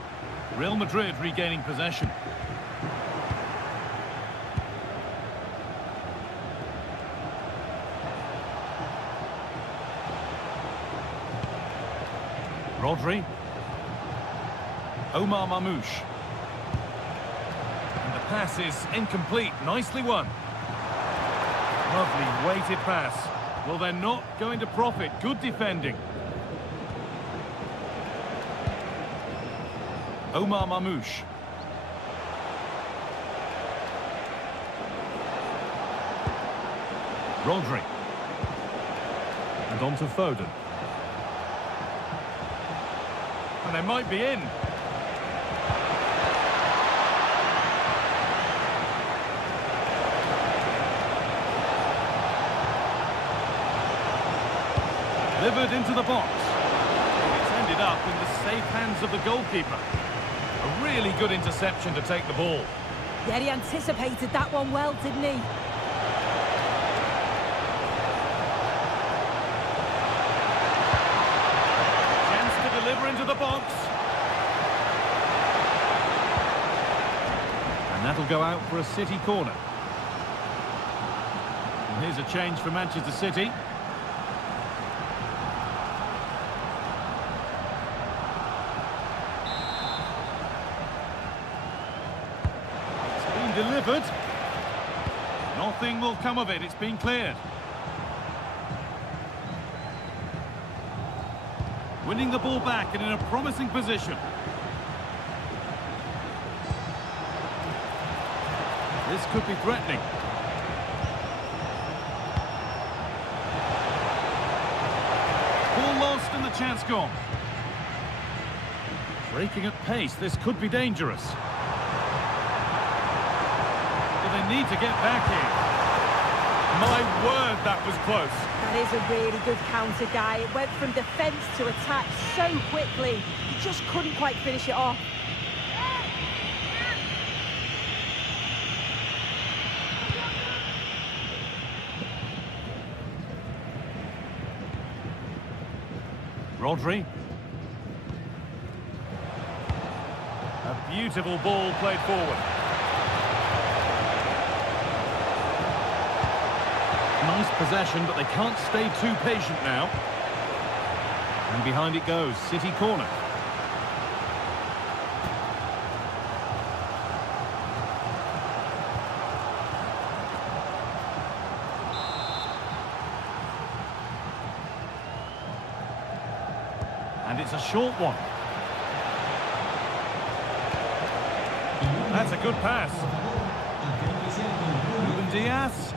Real Madrid regaining possession. Rodri. Omar Mamouche. pass is incomplete. Nicely won. Lovely weighted pass. Well, they're not going to profit. Good defending. Omar Mamouche. Rodri. And on to Foden. And they might be in. Delivered into the box. It's ended up in the safe hands of the goalkeeper. A really good interception to take the ball. Yeah, he anticipated that one well, didn't he? Chance to deliver into the box. And that'll go out for a City corner. And here's a change for Manchester City. Delivered. Nothing will come of it. It's been cleared. Winning the ball back and in a promising position. This could be threatening. Ball lost and the chance gone. Breaking at pace. This could be dangerous. They need to get back in. My word, that was close. That is a really good counter, Guy. It went from defence to attack so quickly. He just couldn't quite finish it off. Rodri. A beautiful ball played forward. Nice possession, but they can't stay too patient now. And behind it goes, City corner. And it's a short one. That's a good pass. Ruben Diaz.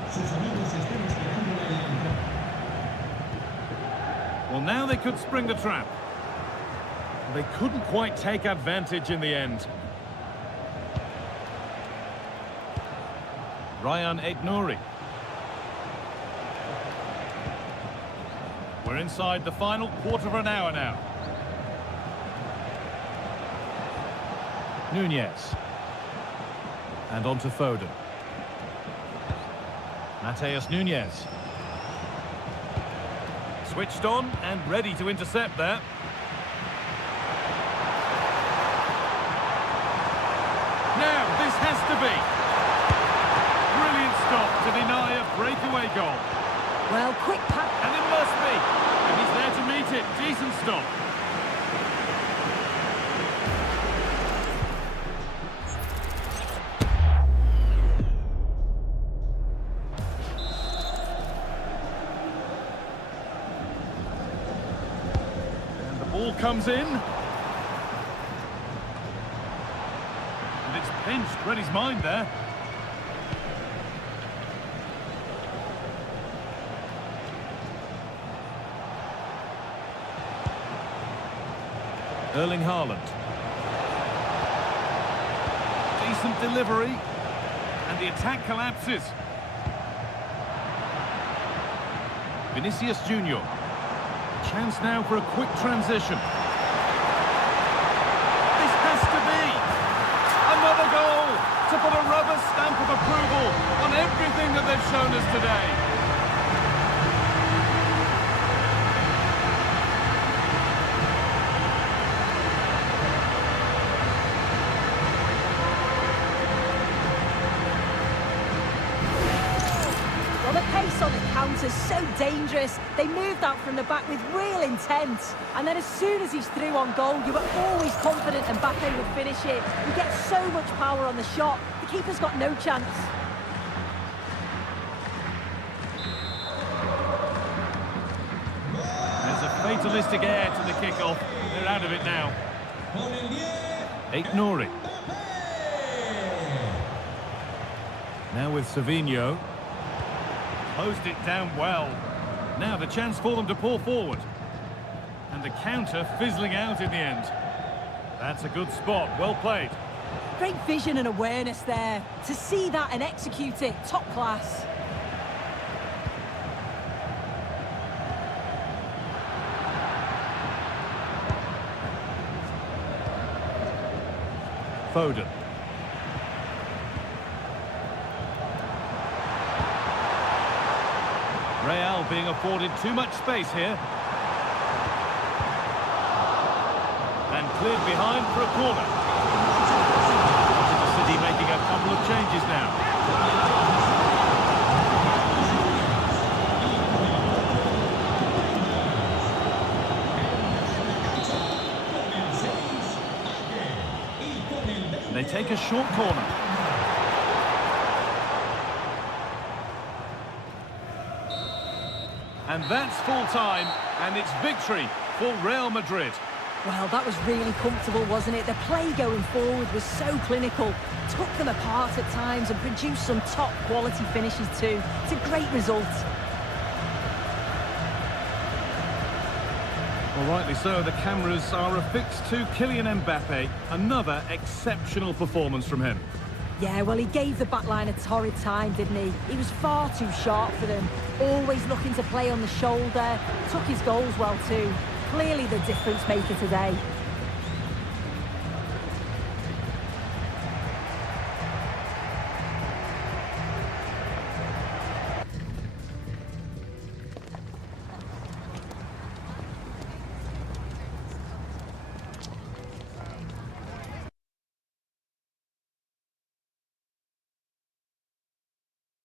Well, now they could spring the trap. They couldn't quite take advantage in the end. Ryan Aït-Nouri. We're inside the final quarter of an hour now. Nunez. And on to Foden. Matheus Nunez. Switched on and ready to intercept there. Now, this has to be. Brilliant stop to deny a breakaway goal. Well, quick pass. And it must be. And he's there to meet it. Decent stop. Ball comes in. And it's pinched. Read his mind there. Erling Haaland. Decent delivery. And the attack collapses. Vinicius Junior. Chance now for a quick transition. This has to be another goal to put a rubber stamp of approval on everything that they've shown us today. Well, the pace on the counter are so dangerous. They moved out from the back with real intent. And then as soon as he's through on goal, you were always confident Mbappe would finish it. He gets so much power on the shot. The keeper's got no chance. There's a fatalistic air to the kick-off. They're out of it now. Nouri. Now with Savinho. Closed it down well. Now the chance for them to pull forward. And the counter fizzling out in the end. That's a good spot. Well played. Great vision and awareness there. To see that and execute it, top class. Foden. Real being afforded too much space here. And cleared behind for a corner. Manchester City making a couple of changes now. They take a short corner. And that's full time, and it's victory for Real Madrid. Well, that was really comfortable, wasn't it? The play going forward was so clinical, took them apart at times and produced some top quality finishes too. It's a great result. Well, rightly so, the cameras are affixed to Kylian Mbappe. Another exceptional performance from him. Yeah, well, he gave the backline a torrid time, didn't he? He was far too sharp for them. Always looking to play on the shoulder. Took his goals well too. Clearly the difference maker today.